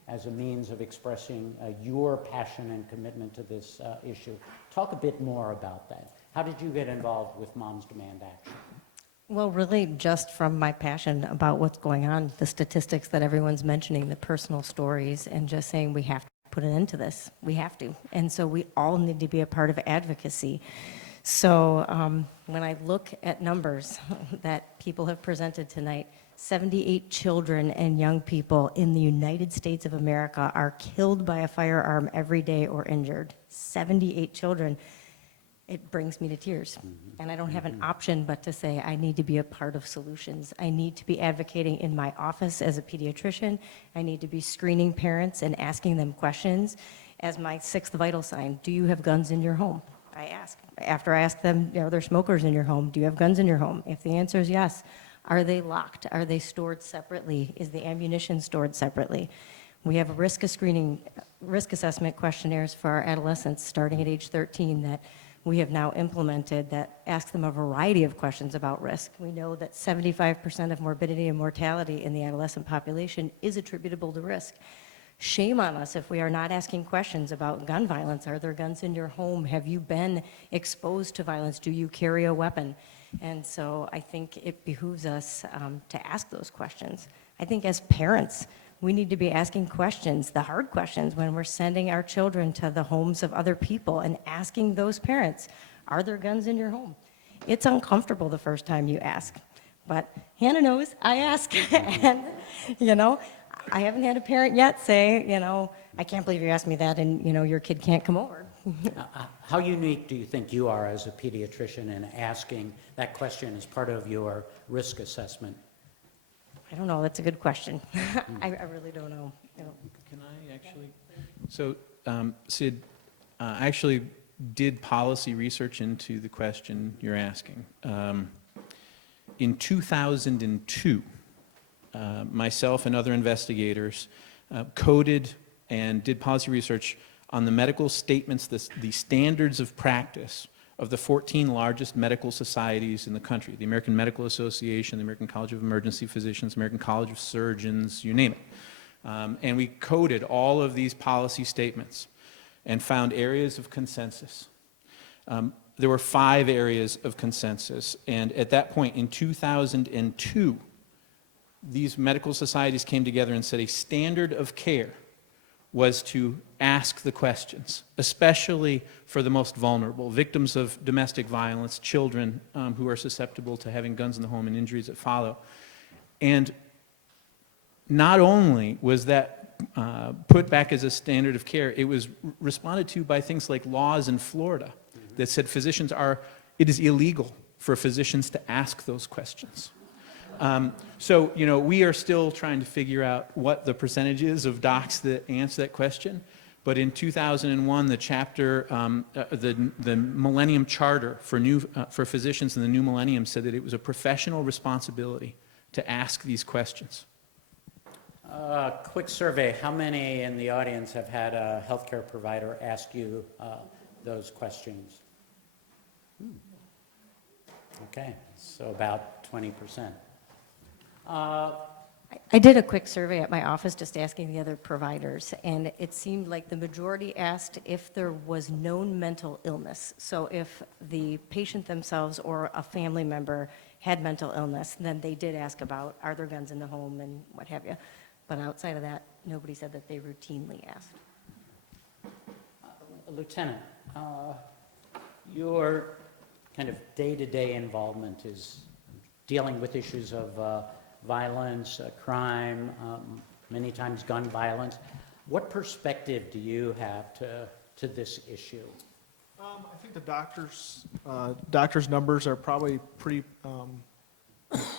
as a means of expressing your passion and commitment to this issue. Talk a bit more about that. How did you get involved with Moms Demand Action? Well, really just from my passion about what's going on, the statistics that everyone's mentioning, the personal stories, and just saying we have to put an end to this. We have to. And so we all need to be a part of advocacy. So when I look at numbers that people have presented tonight, 78 children and young people in the United States of America are killed by a firearm every day or injured. 78 children. It brings me to tears. And I don't have an option but to say I need to be a part of solutions. I need to be advocating in my office as a pediatrician. I need to be screening parents and asking them questions. As my sixth vital sign, do you have guns in your home? I ask. After I ask them, are there smokers in your home? Do you have guns in your home? If the answer is yes, are they locked? Are they stored separately? Is the ammunition stored separately? We have risk assessment questionnaires for our adolescents starting at age 13 that we have now implemented that ask them a variety of questions about risk. We know that 75% of morbidity and mortality in the adolescent population is attributable to risk. Shame on us if we are not asking questions about gun violence. Are there guns in your home? Have you been exposed to violence? Do you carry a weapon? And so I think it behooves us to ask those questions. I think as parents, we need to be asking questions, the hard questions, when we're sending our children to the homes of other people and asking those parents, are there guns in your home? It's uncomfortable the first time you ask, but Hannah knows I ask. And, you know, I haven't had a parent yet say, you know, I can't believe you asked me that and, you know, your kid can't come over. How unique do you think you are as a pediatrician in asking that question as part of your risk assessment? I don't know. That's a good question. I really don't know. Can I actually? So, Sid, I actually did policy research into the question you're asking. In 2002, myself and other investigators coded and did policy research on the medical statements, the standards of practice of the 14 largest medical societies in the country, the American Medical Association, the American College of Emergency Physicians, American College of Surgeons, you name it. And we coded all of these policy statements and found areas of consensus. There were 5 areas of consensus, and at that point in 2002, these medical societies came together and said a standard of care was to ask the questions, especially for the most vulnerable, victims of domestic violence, children who are susceptible to having guns in the home and injuries that follow. And not only was that put back as a standard of care, it was responded to by things like laws in Florida that said it is illegal for physicians to ask those questions. So, we are still trying to figure out what the percentage is of docs that answer that question. But in 2001, the chapter, the Millennium Charter for physicians in the new millennium said that it was a professional responsibility to ask these questions. Quick survey, how many in the audience have had a healthcare provider ask you those questions? Okay, so about 20%. I did a quick survey at my office just asking the other providers, and it seemed like the majority asked if there was known mental illness. So if the patient themselves or a family member had mental illness, then they did ask about, are there guns in the home and what have you. But outside of that, nobody said that they routinely asked. Lieutenant, your kind of day-to-day involvement is dealing with issues of violence, crime, many times gun violence. What perspective do you have to this issue? I think the doctors' numbers are probably pretty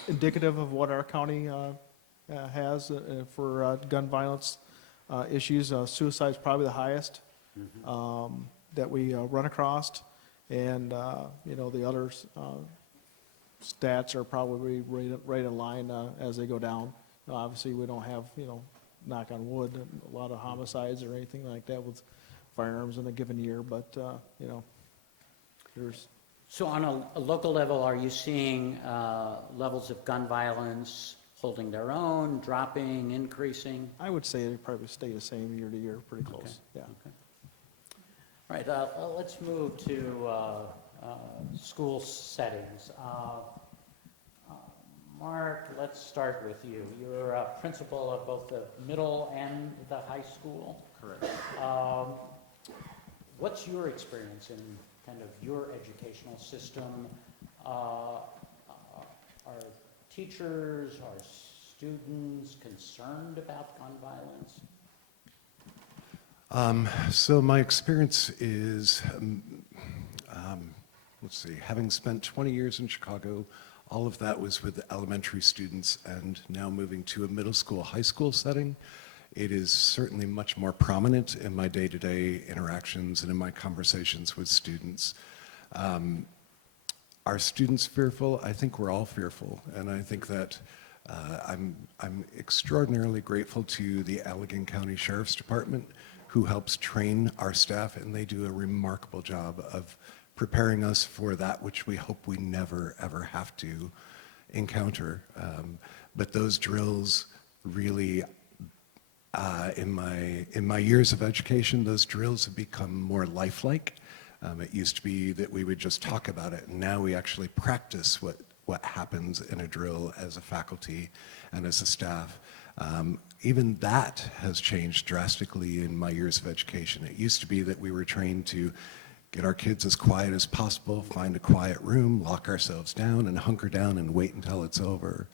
indicative of what our county has for gun violence issues. Suicide is probably the highest that we run across, and the others stats are probably right in line as they go down. Obviously, we don't have, knock on wood, a lot of homicides or anything like that with firearms in a given year, but, there's... So on a local level, are you seeing levels of gun violence holding their own, dropping, increasing? I would say they probably stay the same year to year, pretty close, yeah. Okay. All right, let's move to school settings. Mark, let's start with you. You're a principal of both the middle and the high school. Correct. What's your experience in kind of your educational system? Are teachers, are students concerned about gun violence? So my experience is, let's see, having spent 20 years in Chicago, all of that was with elementary students, and now moving to a middle school, high school setting, it is certainly much more prominent in my day-to-day interactions and in my conversations with students. Are students fearful? I think we're all fearful, and I think that I'm extraordinarily grateful to the Allegan County Sheriff's Department, who helps train our staff, and they do a remarkable job of preparing us for that which we hope we never, ever have to encounter. But those drills really, in my years of education, those drills have become more lifelike. It used to be that we would just talk about it, and now we actually practice what happens in a drill as a faculty and as a staff. Even that has changed drastically in my years of education. It used to be that we were trained to get our kids as quiet as possible, find a quiet room, lock ourselves down, and hunker down and wait until it's over.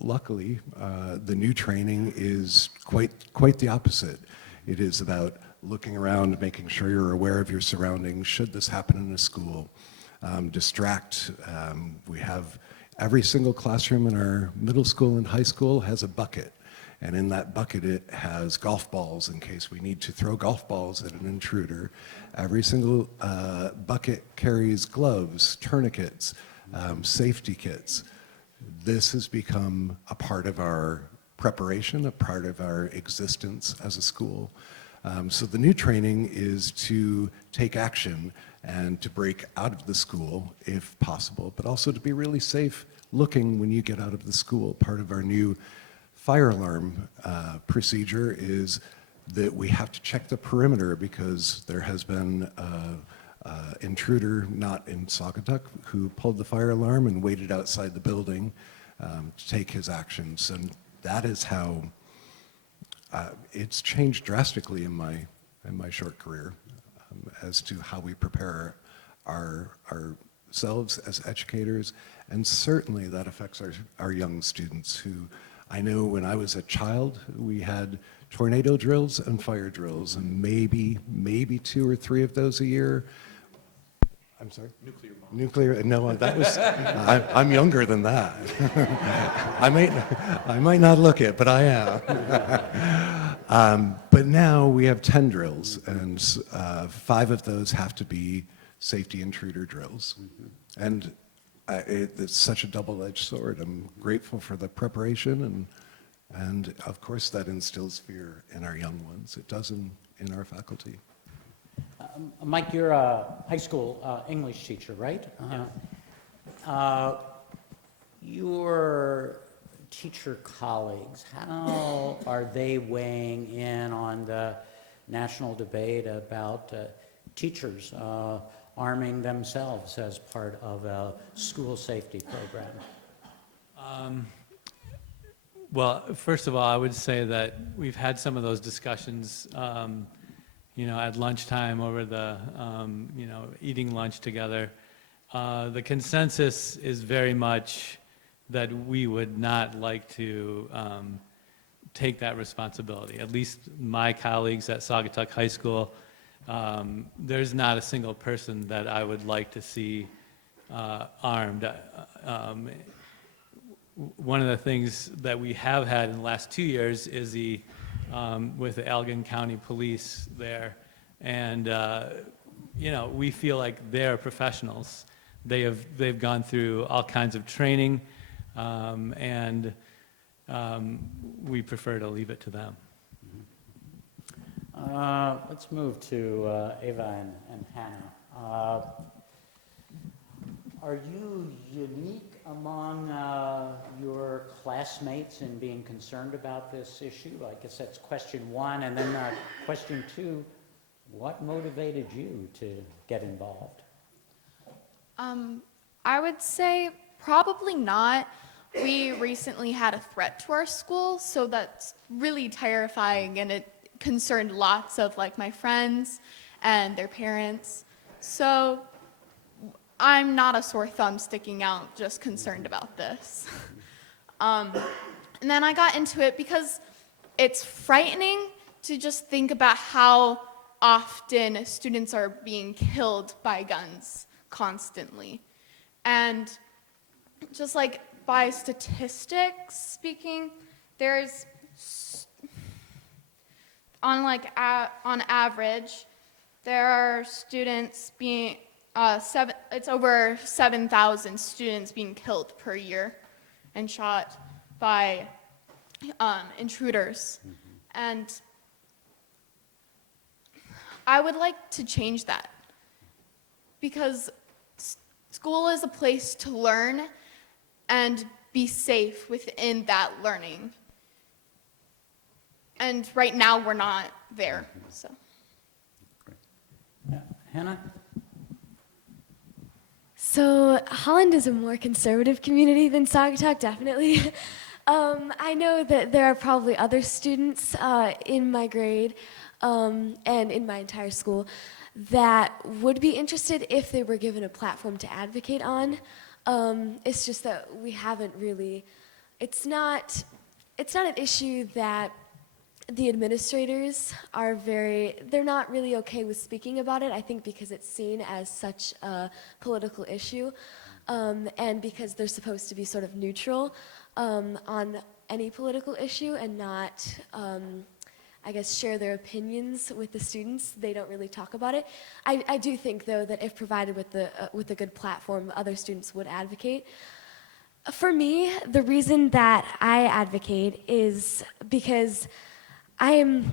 Luckily, the new training is quite the opposite. It is about looking around, making sure you're aware of your surroundings, should this happen in a school. Distract. We have every single classroom in our middle school and high school has a bucket. And in that bucket, it has golf balls in case we need to throw golf balls at an intruder. Every single bucket carries gloves, tourniquets, safety kits. This has become a part of our preparation, a part of our existence as a school. So the new training is to take action and to break out of the school if possible, but also to be really safe looking when you get out of the school. Part of our new fire alarm procedure is that we have to check the perimeter because there has been an intruder not in Saugatuck who pulled the fire alarm and waited outside the building to take his actions. And that is how it's changed drastically in my short career as to how we prepare ourselves as educators. And certainly that affects our young students who, I know when I was a child, we had tornado drills and fire drills, and maybe 2 or 3 of those a year. I'm sorry? Nuclear, no, that was, I'm younger than that. I might not look it, but I am. But now we have 10 drills, and 5 of those have to be safety intruder drills. And it's such a double-edged sword. I'm grateful for the preparation, and of course that instills fear in our young ones. It does in our faculty. Mike, you're a high school English teacher, right? Your teacher colleagues, how are they weighing in on the national debate about teachers arming themselves as part of a school safety program? Well, first of all, I would say that we've had some of those discussions at lunchtime over the, eating lunch together. The consensus is very much that we would not like to take that responsibility. At least my colleagues at Saugatuck High School, there's not a single person that I would like to see armed. One of the things that we have had in the last 2 years is with the Allegan County Police there, and we feel like they're professionals. They've gone through all kinds of training, and we prefer to leave it to them. Let's move to Ava and Hannah. Are you unique among your classmates in being concerned about this issue? I guess that's question 1. And then question 2, what motivated you to get involved? I would say probably not. We recently had a threat to our school, so that's really terrifying, and it concerned lots of my friends and their parents. So I'm not a sore thumb sticking out, just concerned about this. And then I got into it because it's frightening to just think about how often students are being killed by guns constantly. And just by statistics speaking, there's on average, there are students being it's over 7,000 students being killed per year and shot by intruders. Mm-hmm. And I would like to change that because school is a place to learn and be safe within that learning. And right now we're not there, so. Yeah. Hannah? So Holland is a more conservative community than Saugatuck, definitely. I know that there are probably other students in my grade and in my entire school that would be interested if they were given a platform to advocate on. It's just that we haven't really, it's not an issue that the administrators are they're not really okay with speaking about it, I think because it's seen as such a political issue, and because they're supposed to be sort of neutral on any political issue and not, I guess, share their opinions with the students. They don't really talk about it. I do think, though, that if provided with a good platform, other students would advocate. For me, the reason that I advocate is because I'm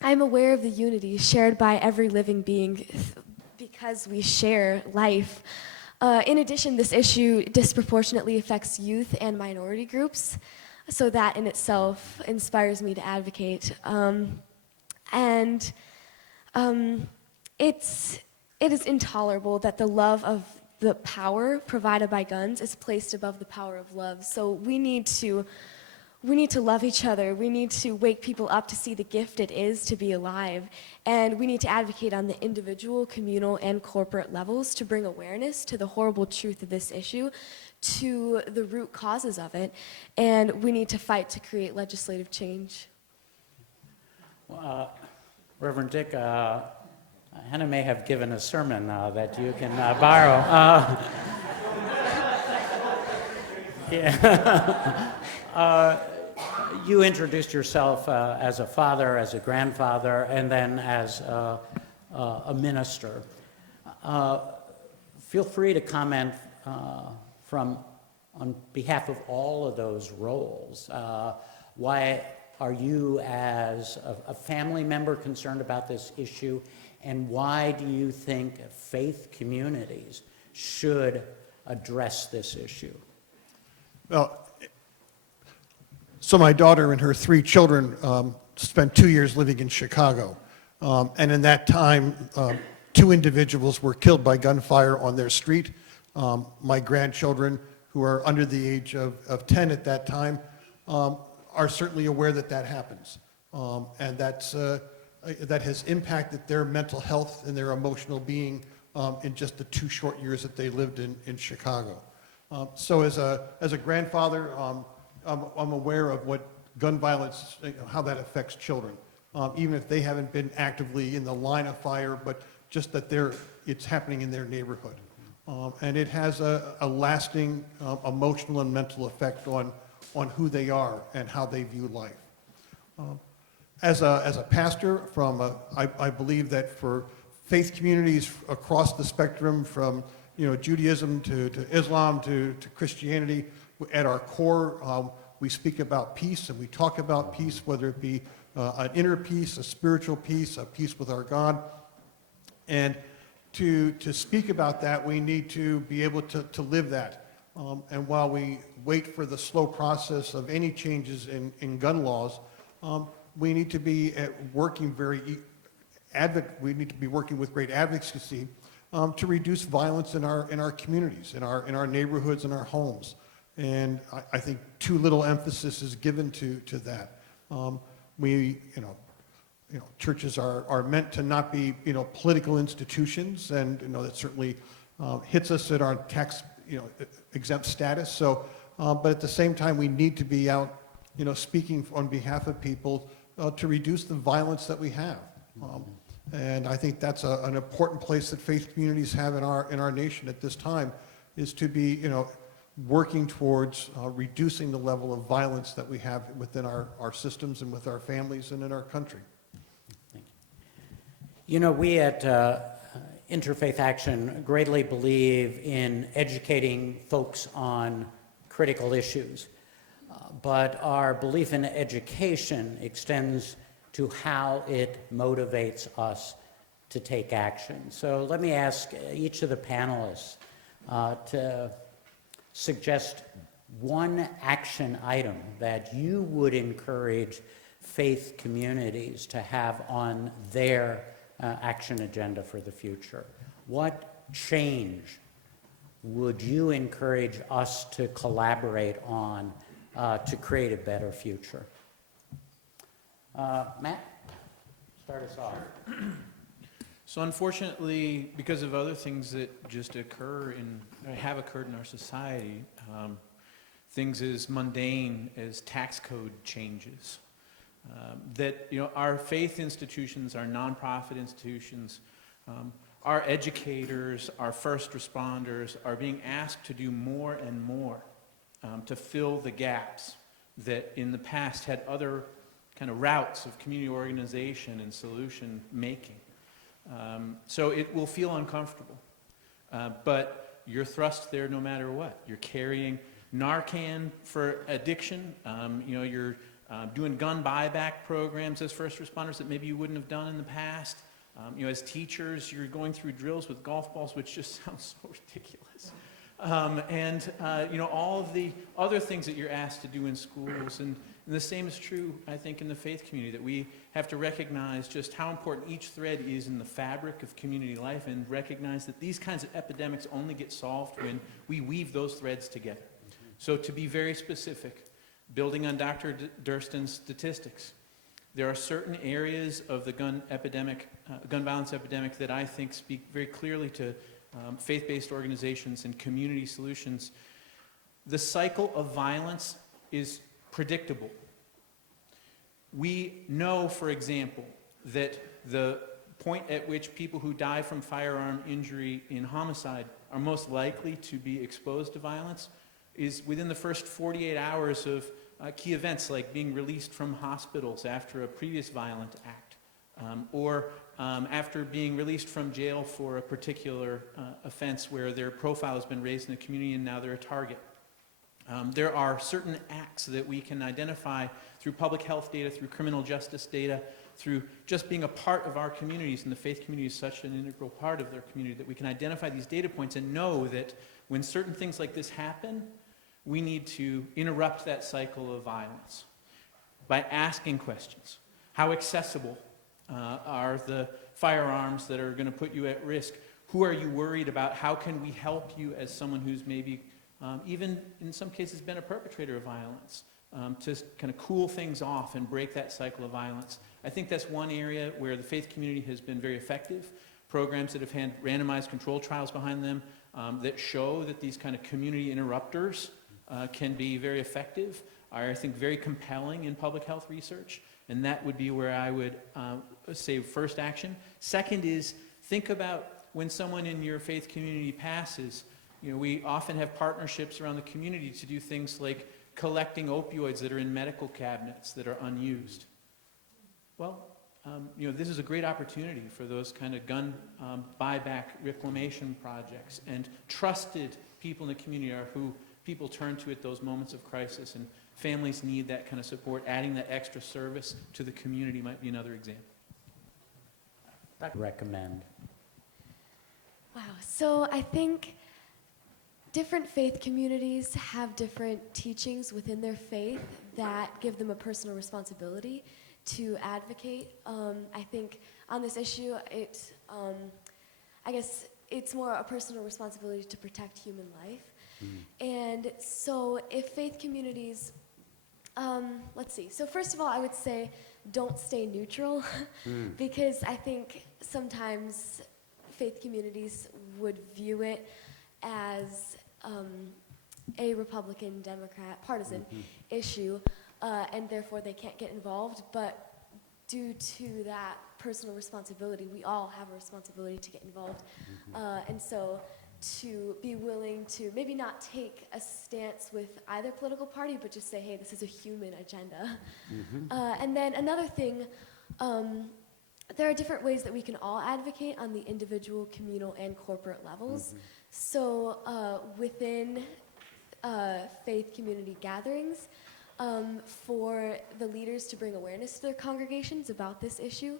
aware of the unity shared by every living being because we share life. In addition, this issue disproportionately affects youth and minority groups. So that in itself inspires me to advocate. And it is intolerable that the love of the power provided by guns is placed above the power of love. So we need to love each other. We need to wake people up to see the gift it is to be alive. And we need to advocate on the individual, communal, and corporate levels to bring awareness to the horrible truth of this issue, to the root causes of it. And we need to fight to create legislative change. Reverend Dick, Hannah may have given a sermon that you can borrow. You introduced yourself as a father, as a grandfather, and then as a minister. Feel free to comment on behalf of all of those roles. Why are you, as a family member, concerned about this issue, and why do you think faith communities should address this issue? Well, so my daughter and her 3 children spent 2 years living in Chicago. And in that time, 2 individuals were killed by gunfire on their street. My grandchildren, who are under the age of 10 at that time, are certainly aware that that happens. And that has impacted their mental health and their emotional being in just the 2 short years that they lived in Chicago. So as a grandfather, I'm aware of what gun violence, how that affects children, even if they haven't been actively in the line of fire, but just that it's happening in their neighborhood. And it has a lasting emotional and mental effect on who they are and how they view life. As a pastor, I believe that for faith communities across the spectrum, from Judaism to Islam to Christianity, at our core, we speak about peace and we talk about peace, whether it be an inner peace, a spiritual peace, a peace with our God. And to speak about that, we need to be able to live that. And while we wait for the slow process of any changes in gun laws, we need to be working with great advocacy to reduce violence in our communities, in our neighborhoods, in our homes. And I think too little emphasis is given to that. Churches are meant to not be political institutions, and that certainly hits us at our tax exempt status. So, but at the same time, we need to be out speaking on behalf of people to reduce the violence that we have. And I think that's an important place that faith communities have in our nation at this time, is to be working towards reducing the level of violence that we have within our systems and with our families and in our country. Thank you. We at Interfaith Action greatly believe in educating folks on critical issues, but our belief in education extends to how it motivates us to take action. So let me ask each of the panelists to suggest one action item that you would encourage faith communities to have on their action agenda for the future. What change would you encourage us to collaborate on to create a better future? Matt, start us off. So unfortunately, because of other things that just have occurred in our society, things as mundane as tax code changes, that our faith institutions, our nonprofit institutions, our educators, our first responders are being asked to do more and more to fill the gaps that in the past had other kind of routes of community organization and solution making. So it will feel uncomfortable, but you're thrust there no matter what. You're carrying Narcan for addiction. You're doing gun buyback programs as first responders that maybe you wouldn't have done in the past. As teachers, you're going through drills with golf balls, which just sounds so ridiculous. all of the other things that you're asked to do in schools. And the same is true, I think, in the faith community, that we have to recognize just how important each thread is in the fabric of community life, and recognize that these kinds of epidemics only get solved when we weave those threads together. So to be very specific, building on Dr. Durston's statistics, there are certain areas of the gun violence epidemic that I think speak very clearly to faith-based organizations and community solutions. The cycle of violence is predictable. We know, for example, that the point at which people who die from firearm injury in homicide are most likely to be exposed to violence is within the first 48 hours of key events like being released from hospitals after a previous violent act, or after being released from jail for a particular offense where their profile has been raised in the community and now they're a target. There are certain acts that we can identify through public health data, through criminal justice data, through just being a part of our communities, and the faith community is such an integral part of their community, that we can identify these data points and know that when certain things like this happen, we need to interrupt that cycle of violence by asking questions. How accessible are the firearms that are going to put you at risk? Who are you worried about? How can we help you as someone who's maybe even in some cases been a perpetrator of violence, to kind of cool things off and break that cycle of violence? I think that's one area where the faith community has been very effective. Programs that have had randomized control trials behind them that show that these kind of community interrupters can be very effective, are, I think, very compelling in public health research. And that would be where I would say first action. Second is, think about when someone in your faith community passes. We often have partnerships around the community to do things like collecting opioids that are in medical cabinets that are unused. Well, this is a great opportunity for those kind of gun buyback reclamation projects, and trusted people in the community are who people turn to at those moments of crisis, and families need that kind of support. Adding that extra service to the community might be another example. Recommend. Wow, so I think different faith communities have different teachings within their faith that give them a personal responsibility to advocate. I think on this issue, I guess it's more a personal responsibility to protect human life. And so if faith communities, let's see. So first of all, I would say don't stay neutral because I think sometimes faith communities would view it as a Republican, Democrat, partisan issue, and therefore they can't get involved. But due to that personal responsibility, we all have a responsibility to get involved. And so to be willing to maybe not take a stance with either political party, but just say, hey, this is a human agenda. And then another thing, there are different ways that we can all advocate on the individual, communal, and corporate levels. So within faith community gatherings, for the leaders to bring awareness to their congregations about this issue,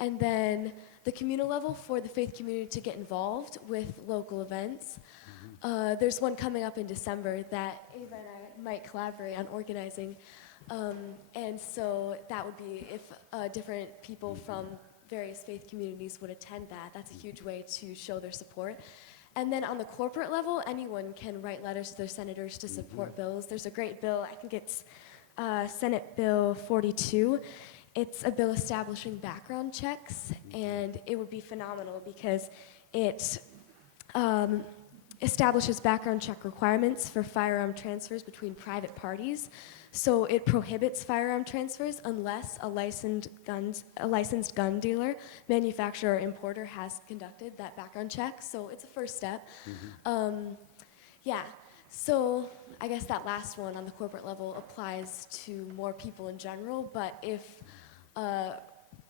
and then the communal level for the faith community to get involved with local events. There's one coming up in December that Ava and I might collaborate on organizing. And so that would be if different people from various faith communities would attend that. That's a huge way to show their support. And then on the corporate level, anyone can write letters to their senators to support bills. There's a great bill, I think it's Senate Bill 42. It's a bill establishing background checks, and it would be phenomenal because it establishes background check requirements for firearm transfers between private parties. So it prohibits firearm transfers unless a licensed gun dealer, manufacturer, or importer has conducted that background check. So it's a first step. Yeah, so I guess that last one on the corporate level applies to more people in general, but if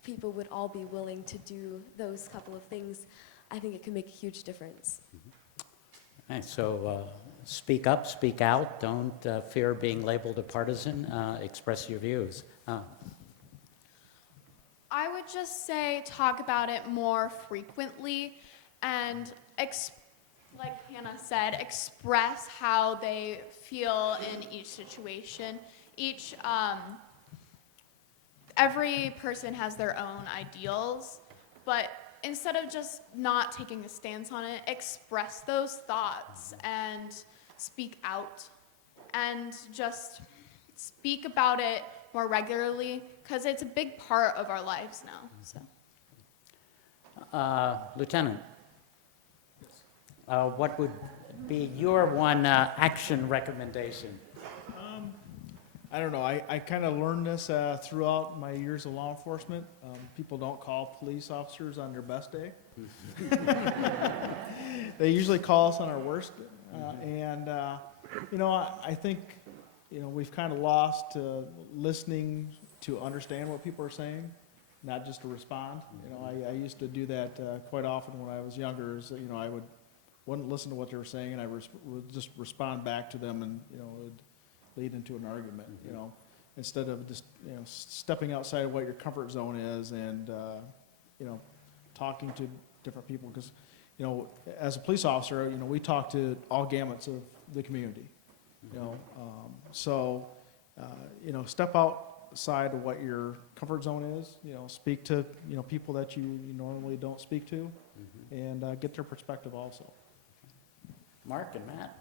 people would all be willing to do those couple of things, I think it could make a huge difference. Okay, so speak up, speak out, don't fear being labeled a partisan, express your views. I would just say talk about it more frequently and like Hannah said, express how they feel in each situation. Every person has their own ideals, but instead of just not taking a stance on it, express those thoughts and speak out and just speak about it more regularly because it's a big part of our lives now. So, Lieutenant, what would be your one action recommendation? I don't know. I kind of learned this throughout my years of law enforcement. People don't call police officers on their best day. They usually call us on our worst. I think, we've kind of lost listening to understand what people are saying, not just to respond. I used to do that quite often when I was younger. I wouldn't listen to what they were saying, and I would just respond back to them, and it would lead into an argument. Instead of just stepping outside of what your comfort zone is and talking to different people, because as a police officer, we talk to all gamuts of the community. Step outside of what your comfort zone is. Speak to people that you normally don't speak to, and get their perspective also. Mark and Matt.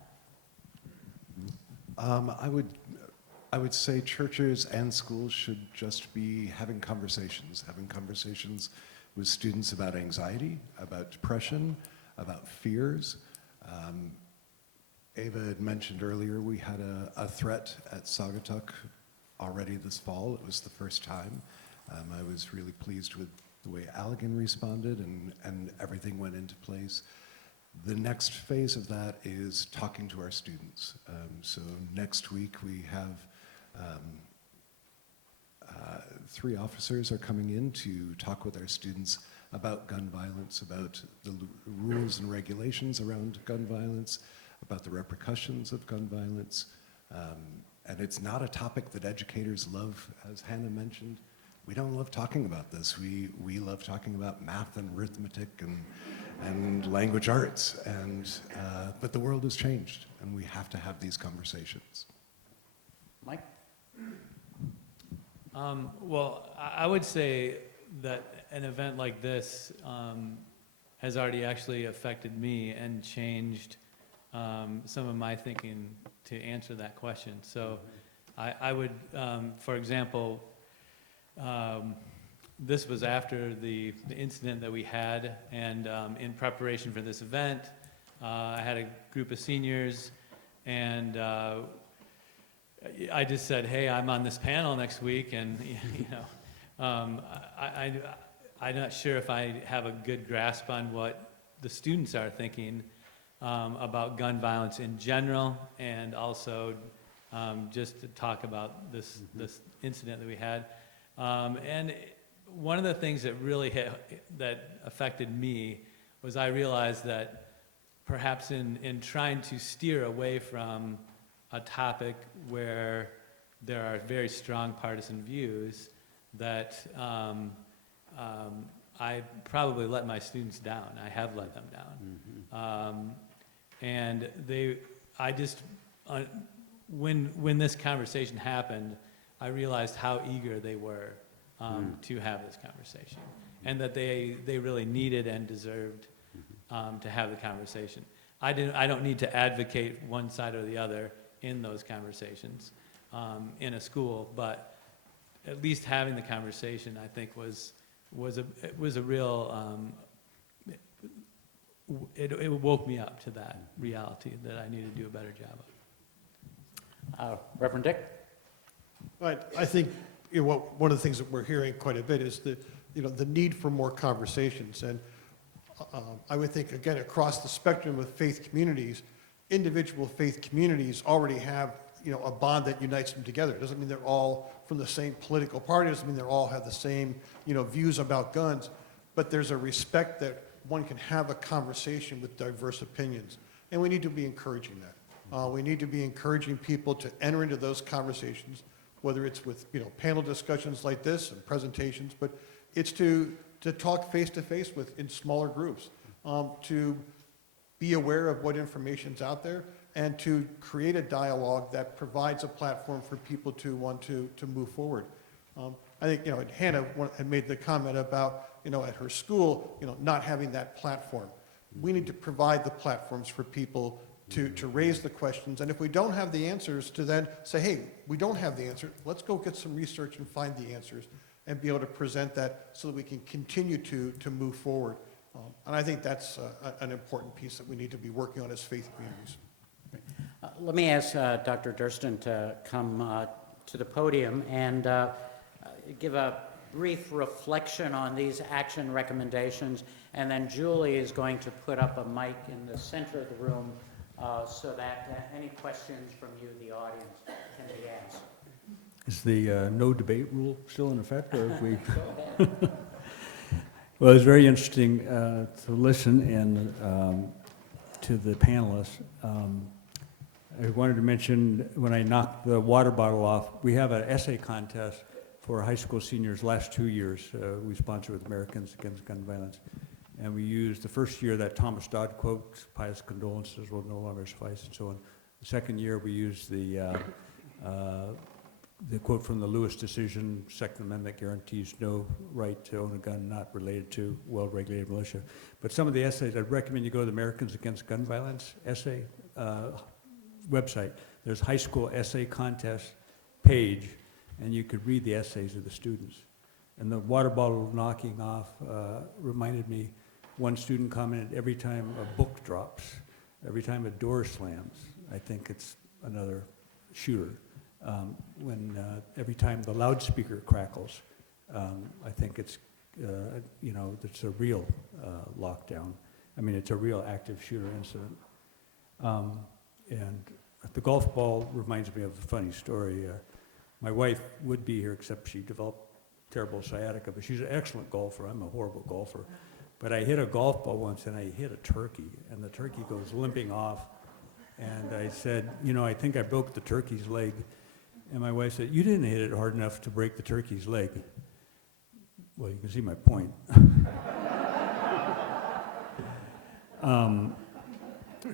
I would say churches and schools should just be having conversations with students about anxiety, about depression, about fears. Ava had mentioned earlier we had a threat at Saugatuck already this fall. It was the first time. I was really pleased with the way Allegan responded and everything went into place. The next phase of that is talking to our students. So next week we have 3 officers are coming in to talk with our students about gun violence, about the rules and regulations around gun violence, about the repercussions of gun violence. And it's not a topic that educators love, as Hannah mentioned. We don't love talking about this. We love talking about math and arithmetic and language arts, but the world has changed, and we have to have these conversations. Mike? Well, I would say that an event like this has already actually affected me and changed some of my thinking to answer that question. So I would, for example, this was after the incident that we had, and in preparation for this event, I had a group of seniors, and I just said, hey, I'm on this panel next week, and I'm not sure if I have a good grasp on what the students are thinking about gun violence in general, and also just to talk about this incident that we had. And one of the things that really that affected me was I realized that perhaps in trying to steer away from a topic where there are very strong partisan views, that I probably let my students down. I have let them down. And when this conversation happened, I realized how eager they were to have this conversation, and that they really needed and deserved to have the conversation. I don't need to advocate one side or the other in those conversations in a school, but at least having the conversation, I think, was a real. It woke me up to that reality that I need to do a better job of. Reverend Dick? But I think one of the things that we're hearing quite a bit is the need for more conversations. And I would think, again, across the spectrum of faith communities, individual faith communities already have a bond that unites them together. It doesn't mean they're all from the same political party. It doesn't mean they all have the same views about guns. But there's a respect that one can have a conversation with diverse opinions. And we need to be encouraging that. We need to be encouraging people to enter into those conversations, whether it's with panel discussions like this and presentations, but it's to talk face to face in smaller groups, to be aware of what information's out there and to create a dialogue that provides a platform for people to want to move forward. I think, Hannah had made the comment about, at her school, not having that platform. We need to provide the platforms for people to raise the questions, and if we don't have the answers, to then say, hey, we don't have the answer, let's go get some research and find the answers, and be able to present that so that we can continue to move forward. And I think that's an important piece that we need to be working on as faith communities. Let me ask Dr. Durston to come to the podium and give a brief reflection on these action recommendations, and then Julie is going to put up a mic in the center of the room so that any questions from you, the audience, can be asked. Is the no debate rule still in effect, or have we? Well, it was very interesting to listen and to the panelists. I wanted to mention, when I knocked the water bottle off, we have an essay contest for high school seniors last 2 years. We sponsor with Americans Against Gun Violence. And we used the first year that Thomas Dodd quote, pious condolences will no longer suffice, and so on. The second year we used the quote from the Lewis decision, Second Amendment guarantees no right to own a gun not related to well-regulated militia. But some of the essays, I'd recommend you go to the Americans Against Gun Violence essay website. There's high school essay contest page, and you could read the essays of the students. And the water bottle knocking off reminded me, one student commented, every time a book drops, every time a door slams, I think it's another shooter. Every time the loudspeaker crackles, I think it's, it's a real lockdown. I mean, it's a real active shooter incident. And the golf ball reminds me of a funny story. My wife would be here, except she developed terrible sciatica, but she's an excellent golfer. I'm a horrible golfer. But I hit a golf ball once, and I hit a turkey, and the turkey goes limping off. And I said, I think I broke the turkey's leg. And my wife said, you didn't hit it hard enough to break the turkey's leg. Well, you can see my point.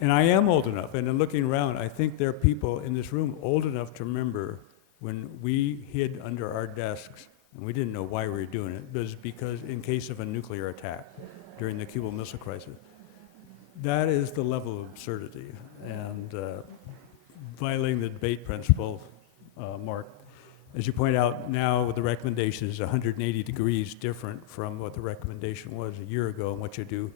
And I am old enough, and in looking around, I think there are people in this room old enough to remember when we hid under our desks, and we didn't know why we were doing it, but it was because in case of a nuclear attack during the Cuban Missile Crisis. That is the level of absurdity, and violating the debate principle, Mark. As you point out, now the recommendation is 180 degrees different from what the recommendation was a year ago and what you do.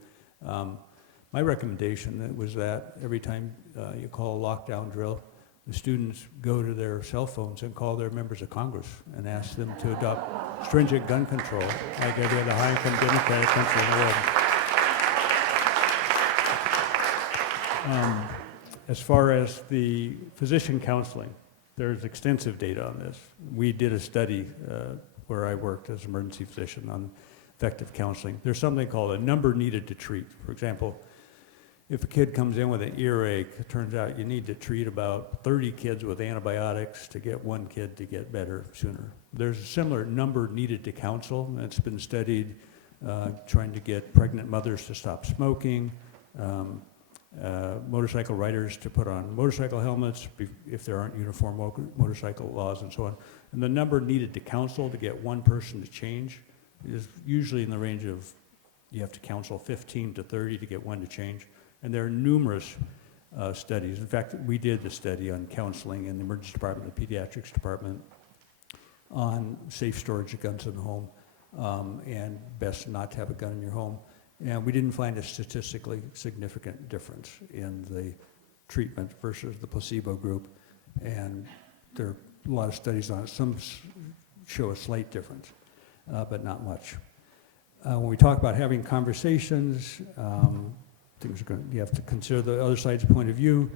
My recommendation was that every time you call a lockdown drill, the students go to their cell phones and call their members of Congress and ask them to adopt stringent gun control like every other high-income democratic country in the world. As far as the physician counseling, there's extensive data on this. We did a study where I worked as an emergency physician on effective counseling. There's something called a number needed to treat. For example, if a kid comes in with an earache, it turns out you need to treat about 30 kids with antibiotics to get one kid to get better sooner. There's a similar number needed to counsel, and it's been studied trying to get pregnant mothers to stop smoking, motorcycle riders to put on motorcycle helmets if there aren't uniform motorcycle laws and so on. And the number needed to counsel to get one person to change is usually in the range of, you have to counsel 15 to 30 to get one to change. And there are numerous studies. In fact, we did a study on counseling in the emergency department, the pediatrics department, on safe storage of guns in the home and best not to have a gun in your home. And we didn't find a statistically significant difference in the treatment versus the placebo group. And there are a lot of studies on it. Some show a slight difference, but not much. When we talk about having conversations, you have to consider the other side's point of view.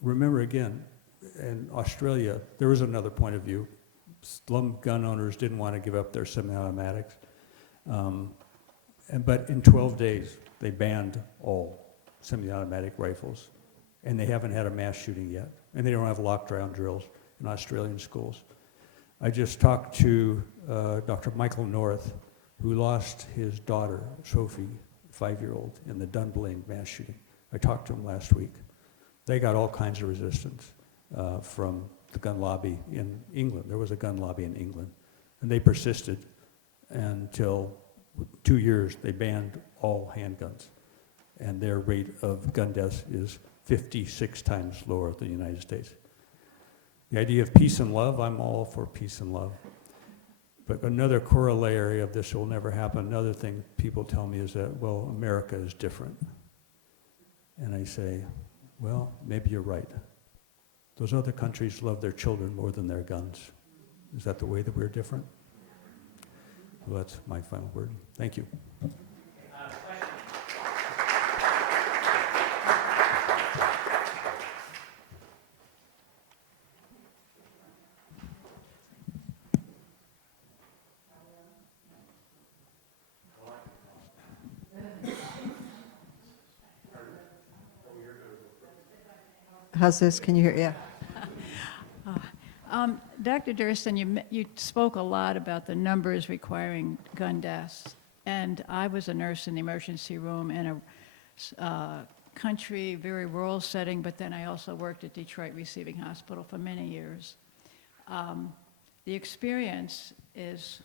Remember again, in Australia, there was another point of view. Some gun owners didn't want to give up their semi-automatics. But in 12 days, they banned all semi-automatic rifles. And they haven't had a mass shooting yet. And they don't have lockdown drills in Australian schools. I just talked to Dr. Michael North, who lost his daughter, Sophie, 5-year-old in the Dunblane mass shooting. I talked to them last week. They got all kinds of resistance from the gun lobby in England. There was a gun lobby in England, and they persisted until 2 years they banned all handguns, and their rate of gun deaths is 56 times lower than the United States. The idea of peace and love, I'm all for peace and love. But another corollary of this will never happen, another thing people tell me is that, well, America is different. And I say, well, maybe you're right. Those other countries love their children more than their guns. Is that the way that we're different? Well, that's my final word. Thank you. How's this? Can you hear? Yeah. Dr. Durston, you spoke a lot about the numbers requiring gun deaths. And I was a nurse in the emergency room in a country, very rural setting, but then I also worked at Detroit Receiving Hospital for many years. The experience is,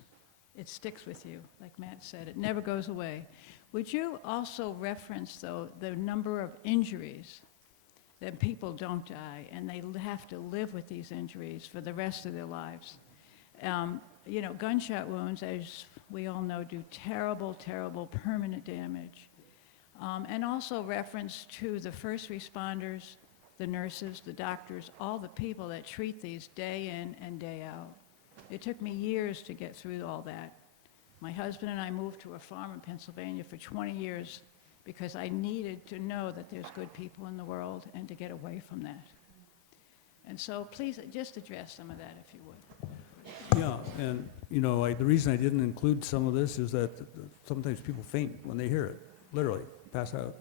it sticks with you, like Matt said. It never goes away. Would you also reference, though, the number of injuries that people don't die, and they have to live with these injuries for the rest of their lives? You know, gunshot wounds, as we all know, do terrible, terrible permanent damage. And also reference to the first responders, the nurses, the doctors, all the people that treat these day in and day out. It took me years to get through all that. My husband and I moved to a farm in Pennsylvania for 20 years because I needed to know that there's good people in the world and to get away from that. And so please just address some of that if you would. Yeah, and you know, the reason I didn't include some of this is that sometimes people faint when they hear it, literally pass out.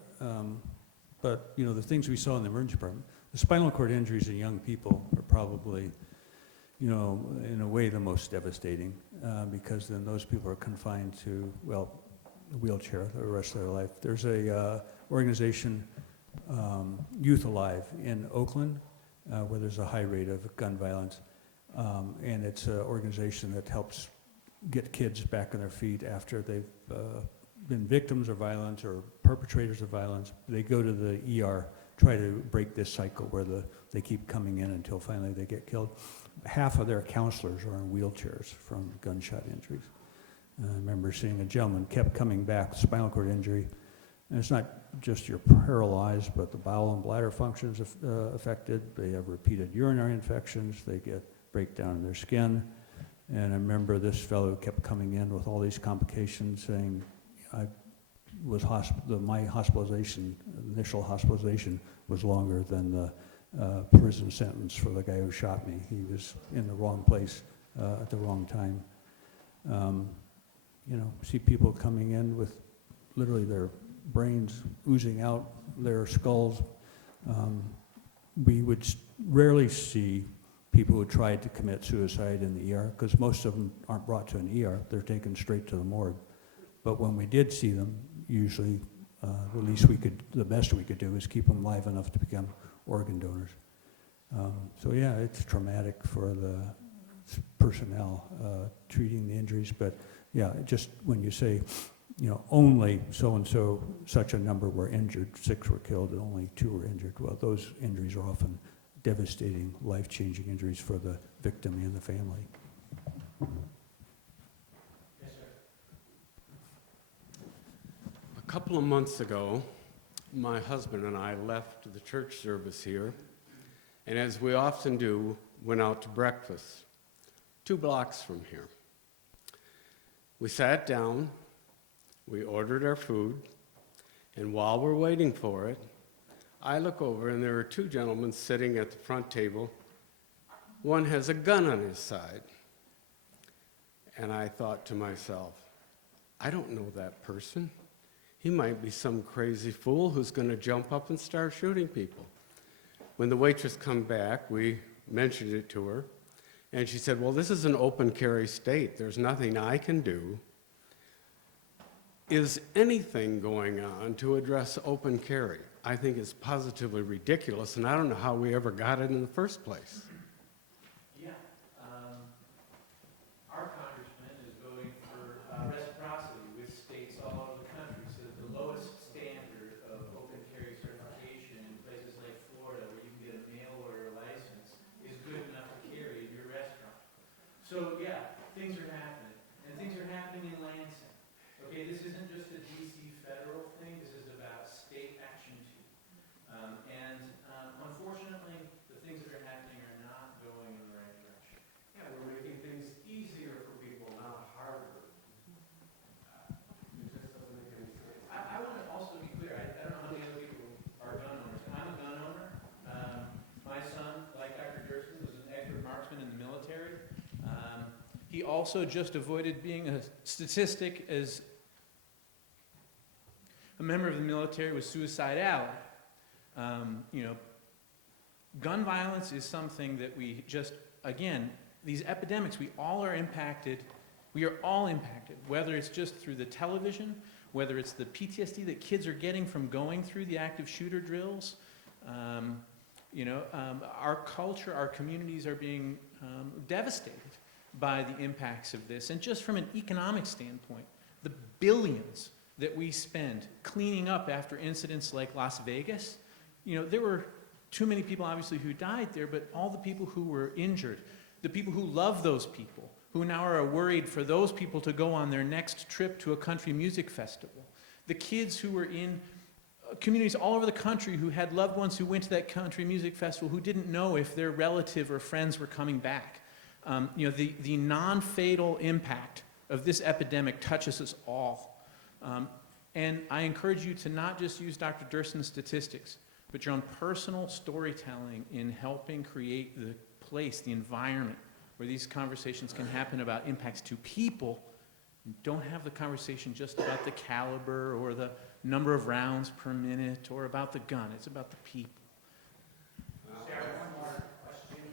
But you know, the things we saw in the emergency department, the spinal cord injuries in young people are probably, you know, in a way the most devastating because then those people are confined to, well, a wheelchair the rest of their life. There's a organization, Youth Alive in Oakland, where there's a high rate of gun violence. And it's an organization that helps get kids back on their feet after they've been victims of violence or perpetrators of violence. They go to the ER, try to break this cycle where they keep coming in until finally they get killed. Half of their counselors are in wheelchairs from gunshot injuries. I remember seeing a gentleman kept coming back with spinal cord injury. And it's not just you're paralyzed, but the bowel and bladder functions affected. They have repeated urinary infections. They get breakdown in their skin. And I remember this fellow kept coming in with all these complications saying, my hospitalization, initial hospitalization was longer than the prison sentence for the guy who shot me. He was in the wrong place at the wrong time. You know, see people coming in with literally their brains oozing out their skulls. We would rarely see people who tried to commit suicide in the ER, because most of them aren't brought to an ER, they're taken straight to the morgue. But when we did see them, usually the best we could do is keep them alive enough to become organ donors. So yeah, it's traumatic for the personnel treating the injuries, but yeah, just when you say, you know, only so-and-so, such a number were injured, 6 were killed, and only 2 were injured. Well, those injuries are often devastating, life-changing injuries for the victim and the family. Yes, sir. A couple of months ago, my husband and I left the church service here, and as we often do, went out to breakfast, 2 blocks from here. We sat down, we ordered our food, and while we're waiting for it, I look over and there are 2 gentlemen sitting at the front table. One has a gun on his side. And I thought to myself, I don't know that person. He might be some crazy fool who's going to jump up and start shooting people. When the waitress come back, we mentioned it to her, and she said, well, this is an open carry state. There's nothing I can do. is anything going on to address open carry? I think it's positively ridiculous, and I don't know how we ever got it in the first place. Yeah. Our congressman is voting for reciprocity with states all over the country, so that the lowest standard of open carry certification in places like Florida, where you can get a mail order license, is good enough to carry in your restaurant. So yeah, things are happening, and things are happening in Lansing. Okay, this isn't just a DC federal thing, this is about state action too. Unfortunately, the things that are happening are not going in the right direction. Yeah, we're making things easier for people, not harder. It just doesn't make any sense. I want to also be clear, I don't know how many other people are gun owners. I'm a gun owner. My son, like Dr. Durston, was an expert marksman in the military. He also just avoided being a statistic as a member of the military with suicidality. Gun violence is something that we just, again, these epidemics, we all are impacted. We are all impacted, whether it's just through the television, whether it's the PTSD that kids are getting from going through the active shooter drills. Our culture, our communities are being devastated by the impacts of this. And just from an economic standpoint, the billions that we spend cleaning up after incidents like Las Vegas, there were too many people obviously who died there, but all the people who were injured, the people who love those people, who now are worried for those people to go on their next trip to a country music festival, the kids who were in communities all over the country who had loved ones who went to that country music festival who didn't know if their relative or friends were coming back. The non-fatal impact of this epidemic touches us all. And I encourage you to not just use Dr. Durston's statistics, but your own personal storytelling in helping create the place, the environment where these conversations can happen about impacts to people. Don't have the conversation just about the caliber or the number of rounds per minute or about the gun. It's about the people. Sarah, one more question.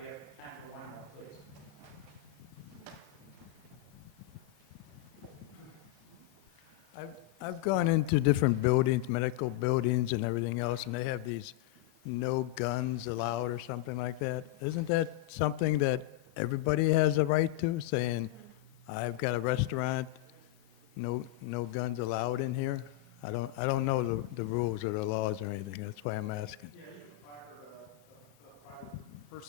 We have time for one more, please. I've gone into different buildings, medical buildings and everything else, and they have these no guns allowed or something like that. Isn't that something that everybody has a right to, saying, I've got a restaurant, no guns allowed in here? I don't know the rules or the laws or anything. That's why I'm asking. Yeah, you can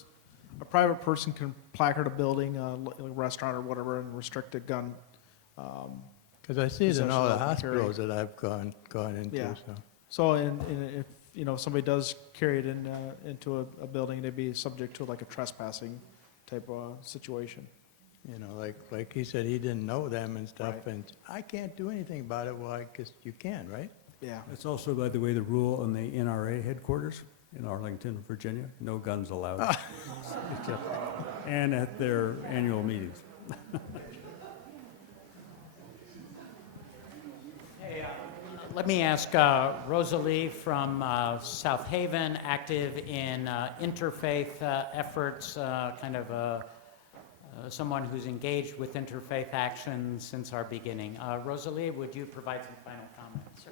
a private person can placard a building, a restaurant or whatever, and restrict a gun. Because I see it in all the Essentially open hospitals that I've gone into. Yeah. So. So, if somebody does carry it into a building, they'd be subject to like a trespassing type of situation. Like he said, he didn't know them and stuff, Right. and I can't do anything about it. Well, I guess you can, right? Yeah. It's also, by the way, the rule on the NRA headquarters in Arlington, Virginia, no guns allowed. And at their annual meetings. Let me ask Rosalie from South Haven, active in interfaith efforts, someone who's engaged with interfaith action since our beginning. Rosalie, would you provide some final comments? Sure.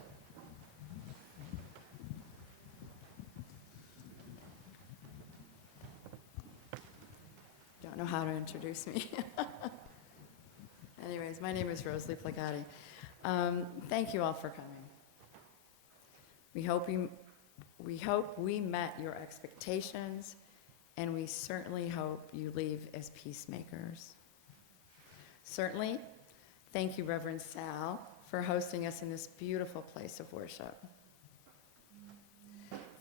Don't know how to introduce me. Anyways, my name is Rosalie Plagatti. Thank you all for coming. We hope we met your expectations, and we certainly hope you leave as peacemakers. Certainly, thank you, Reverend Sal, for hosting us in this beautiful place of worship.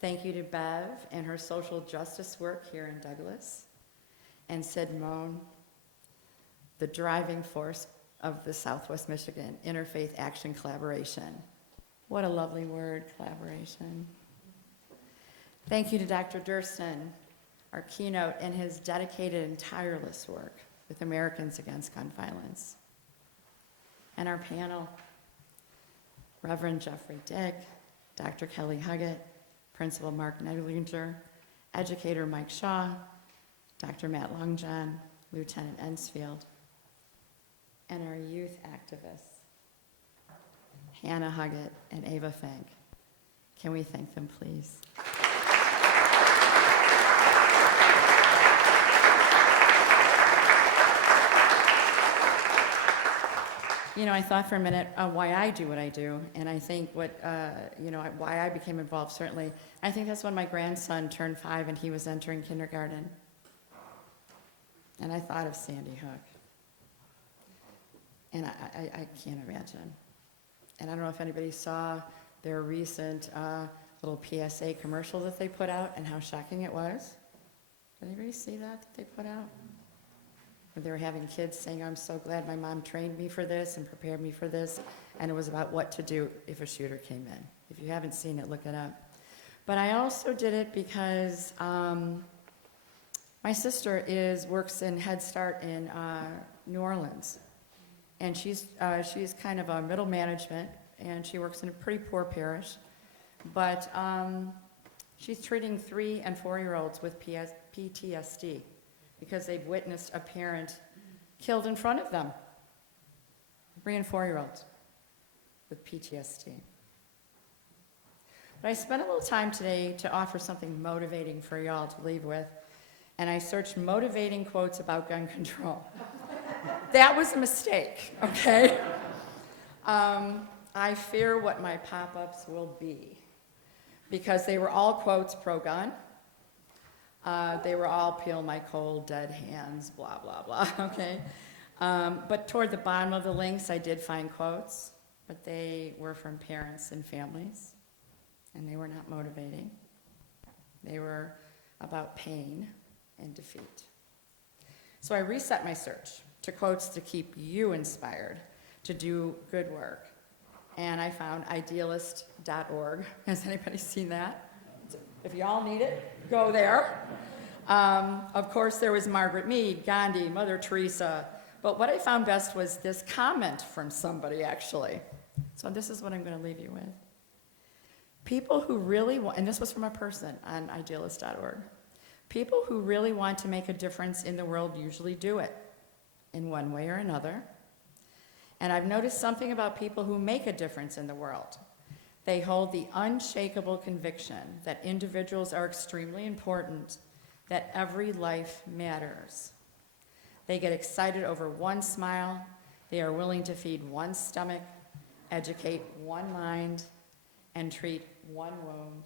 Thank you to Bev and her social justice work here in Douglas, and Sid Moan, the driving force of the Southwest Michigan Interfaith Action Collaboration. What a lovely word, collaboration. Thank you to Dr. Durston, our keynote, and his dedicated and tireless work with Americans Against Gun Violence. And our panel, Reverend Jeffrey Dick, Dr. Kelly Huggett, Principal Mark Neglinger, Educator Mike Shaw, Dr. Matt Longjohn, Lieutenant Ensfield, and our youth activists, Hannah Huggett, and Ava Fink. Can we thank them, please? You know, I thought for a minute why I do what I do, and I think why I became involved, certainly. I think that's when my grandson turned 5 and he was entering kindergarten. And I thought of Sandy Hook. And I can't imagine. And I don't know if anybody saw their recent little PSA commercial that they put out and how shocking it was. Did anybody see that they put out? Where they were having kids saying, I'm so glad my mom trained me for this and prepared me for this. And it was about what to do if a shooter came in. If you haven't seen it, look it up. But I also did it because my sister works in Head Start in New Orleans. And she's kind of a middle management, and she works in a pretty poor parish. But she's treating 3- and 4-year-olds with PTSD. Because they've witnessed a parent killed in front of them. 3- and 4-year-olds with PTSD. But I spent a little time today to offer something motivating for y'all to leave with, and I searched motivating quotes about gun control. That was a mistake, okay? I fear what my pop-ups will be, because they were all quotes pro-gun. They were all peel my cold, dead hands, blah, blah, blah, okay? But toward the bottom of the links, I did find quotes, but they were from parents and families, and they were not motivating. They were about pain and defeat. So I reset my search to quotes to keep you inspired to do good work. And I found idealist.org. Has anybody seen that? If y'all need it, go there. Of course, there was Margaret Mead, Gandhi, Mother Teresa. But what I found best was this comment from somebody, actually. So this is what I'm going to leave you with. People who really want, and this was from a person on idealist.org. People who really want to make a difference in the world usually do it in one way or another. And I've noticed something about people who make a difference in the world. They hold the unshakable conviction that individuals are extremely important, that every life matters. They get excited over one smile. They are willing to feed one stomach, educate one mind, and treat one wound.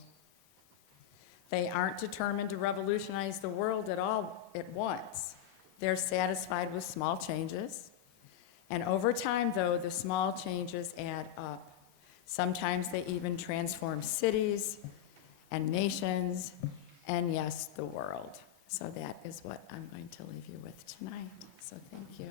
They aren't determined to revolutionize the world at once. They're satisfied with small changes. And over time, though, the small changes add up. Sometimes they even transform cities and nations, and yes, the world. So that is what I'm going to leave you with tonight. So thank you.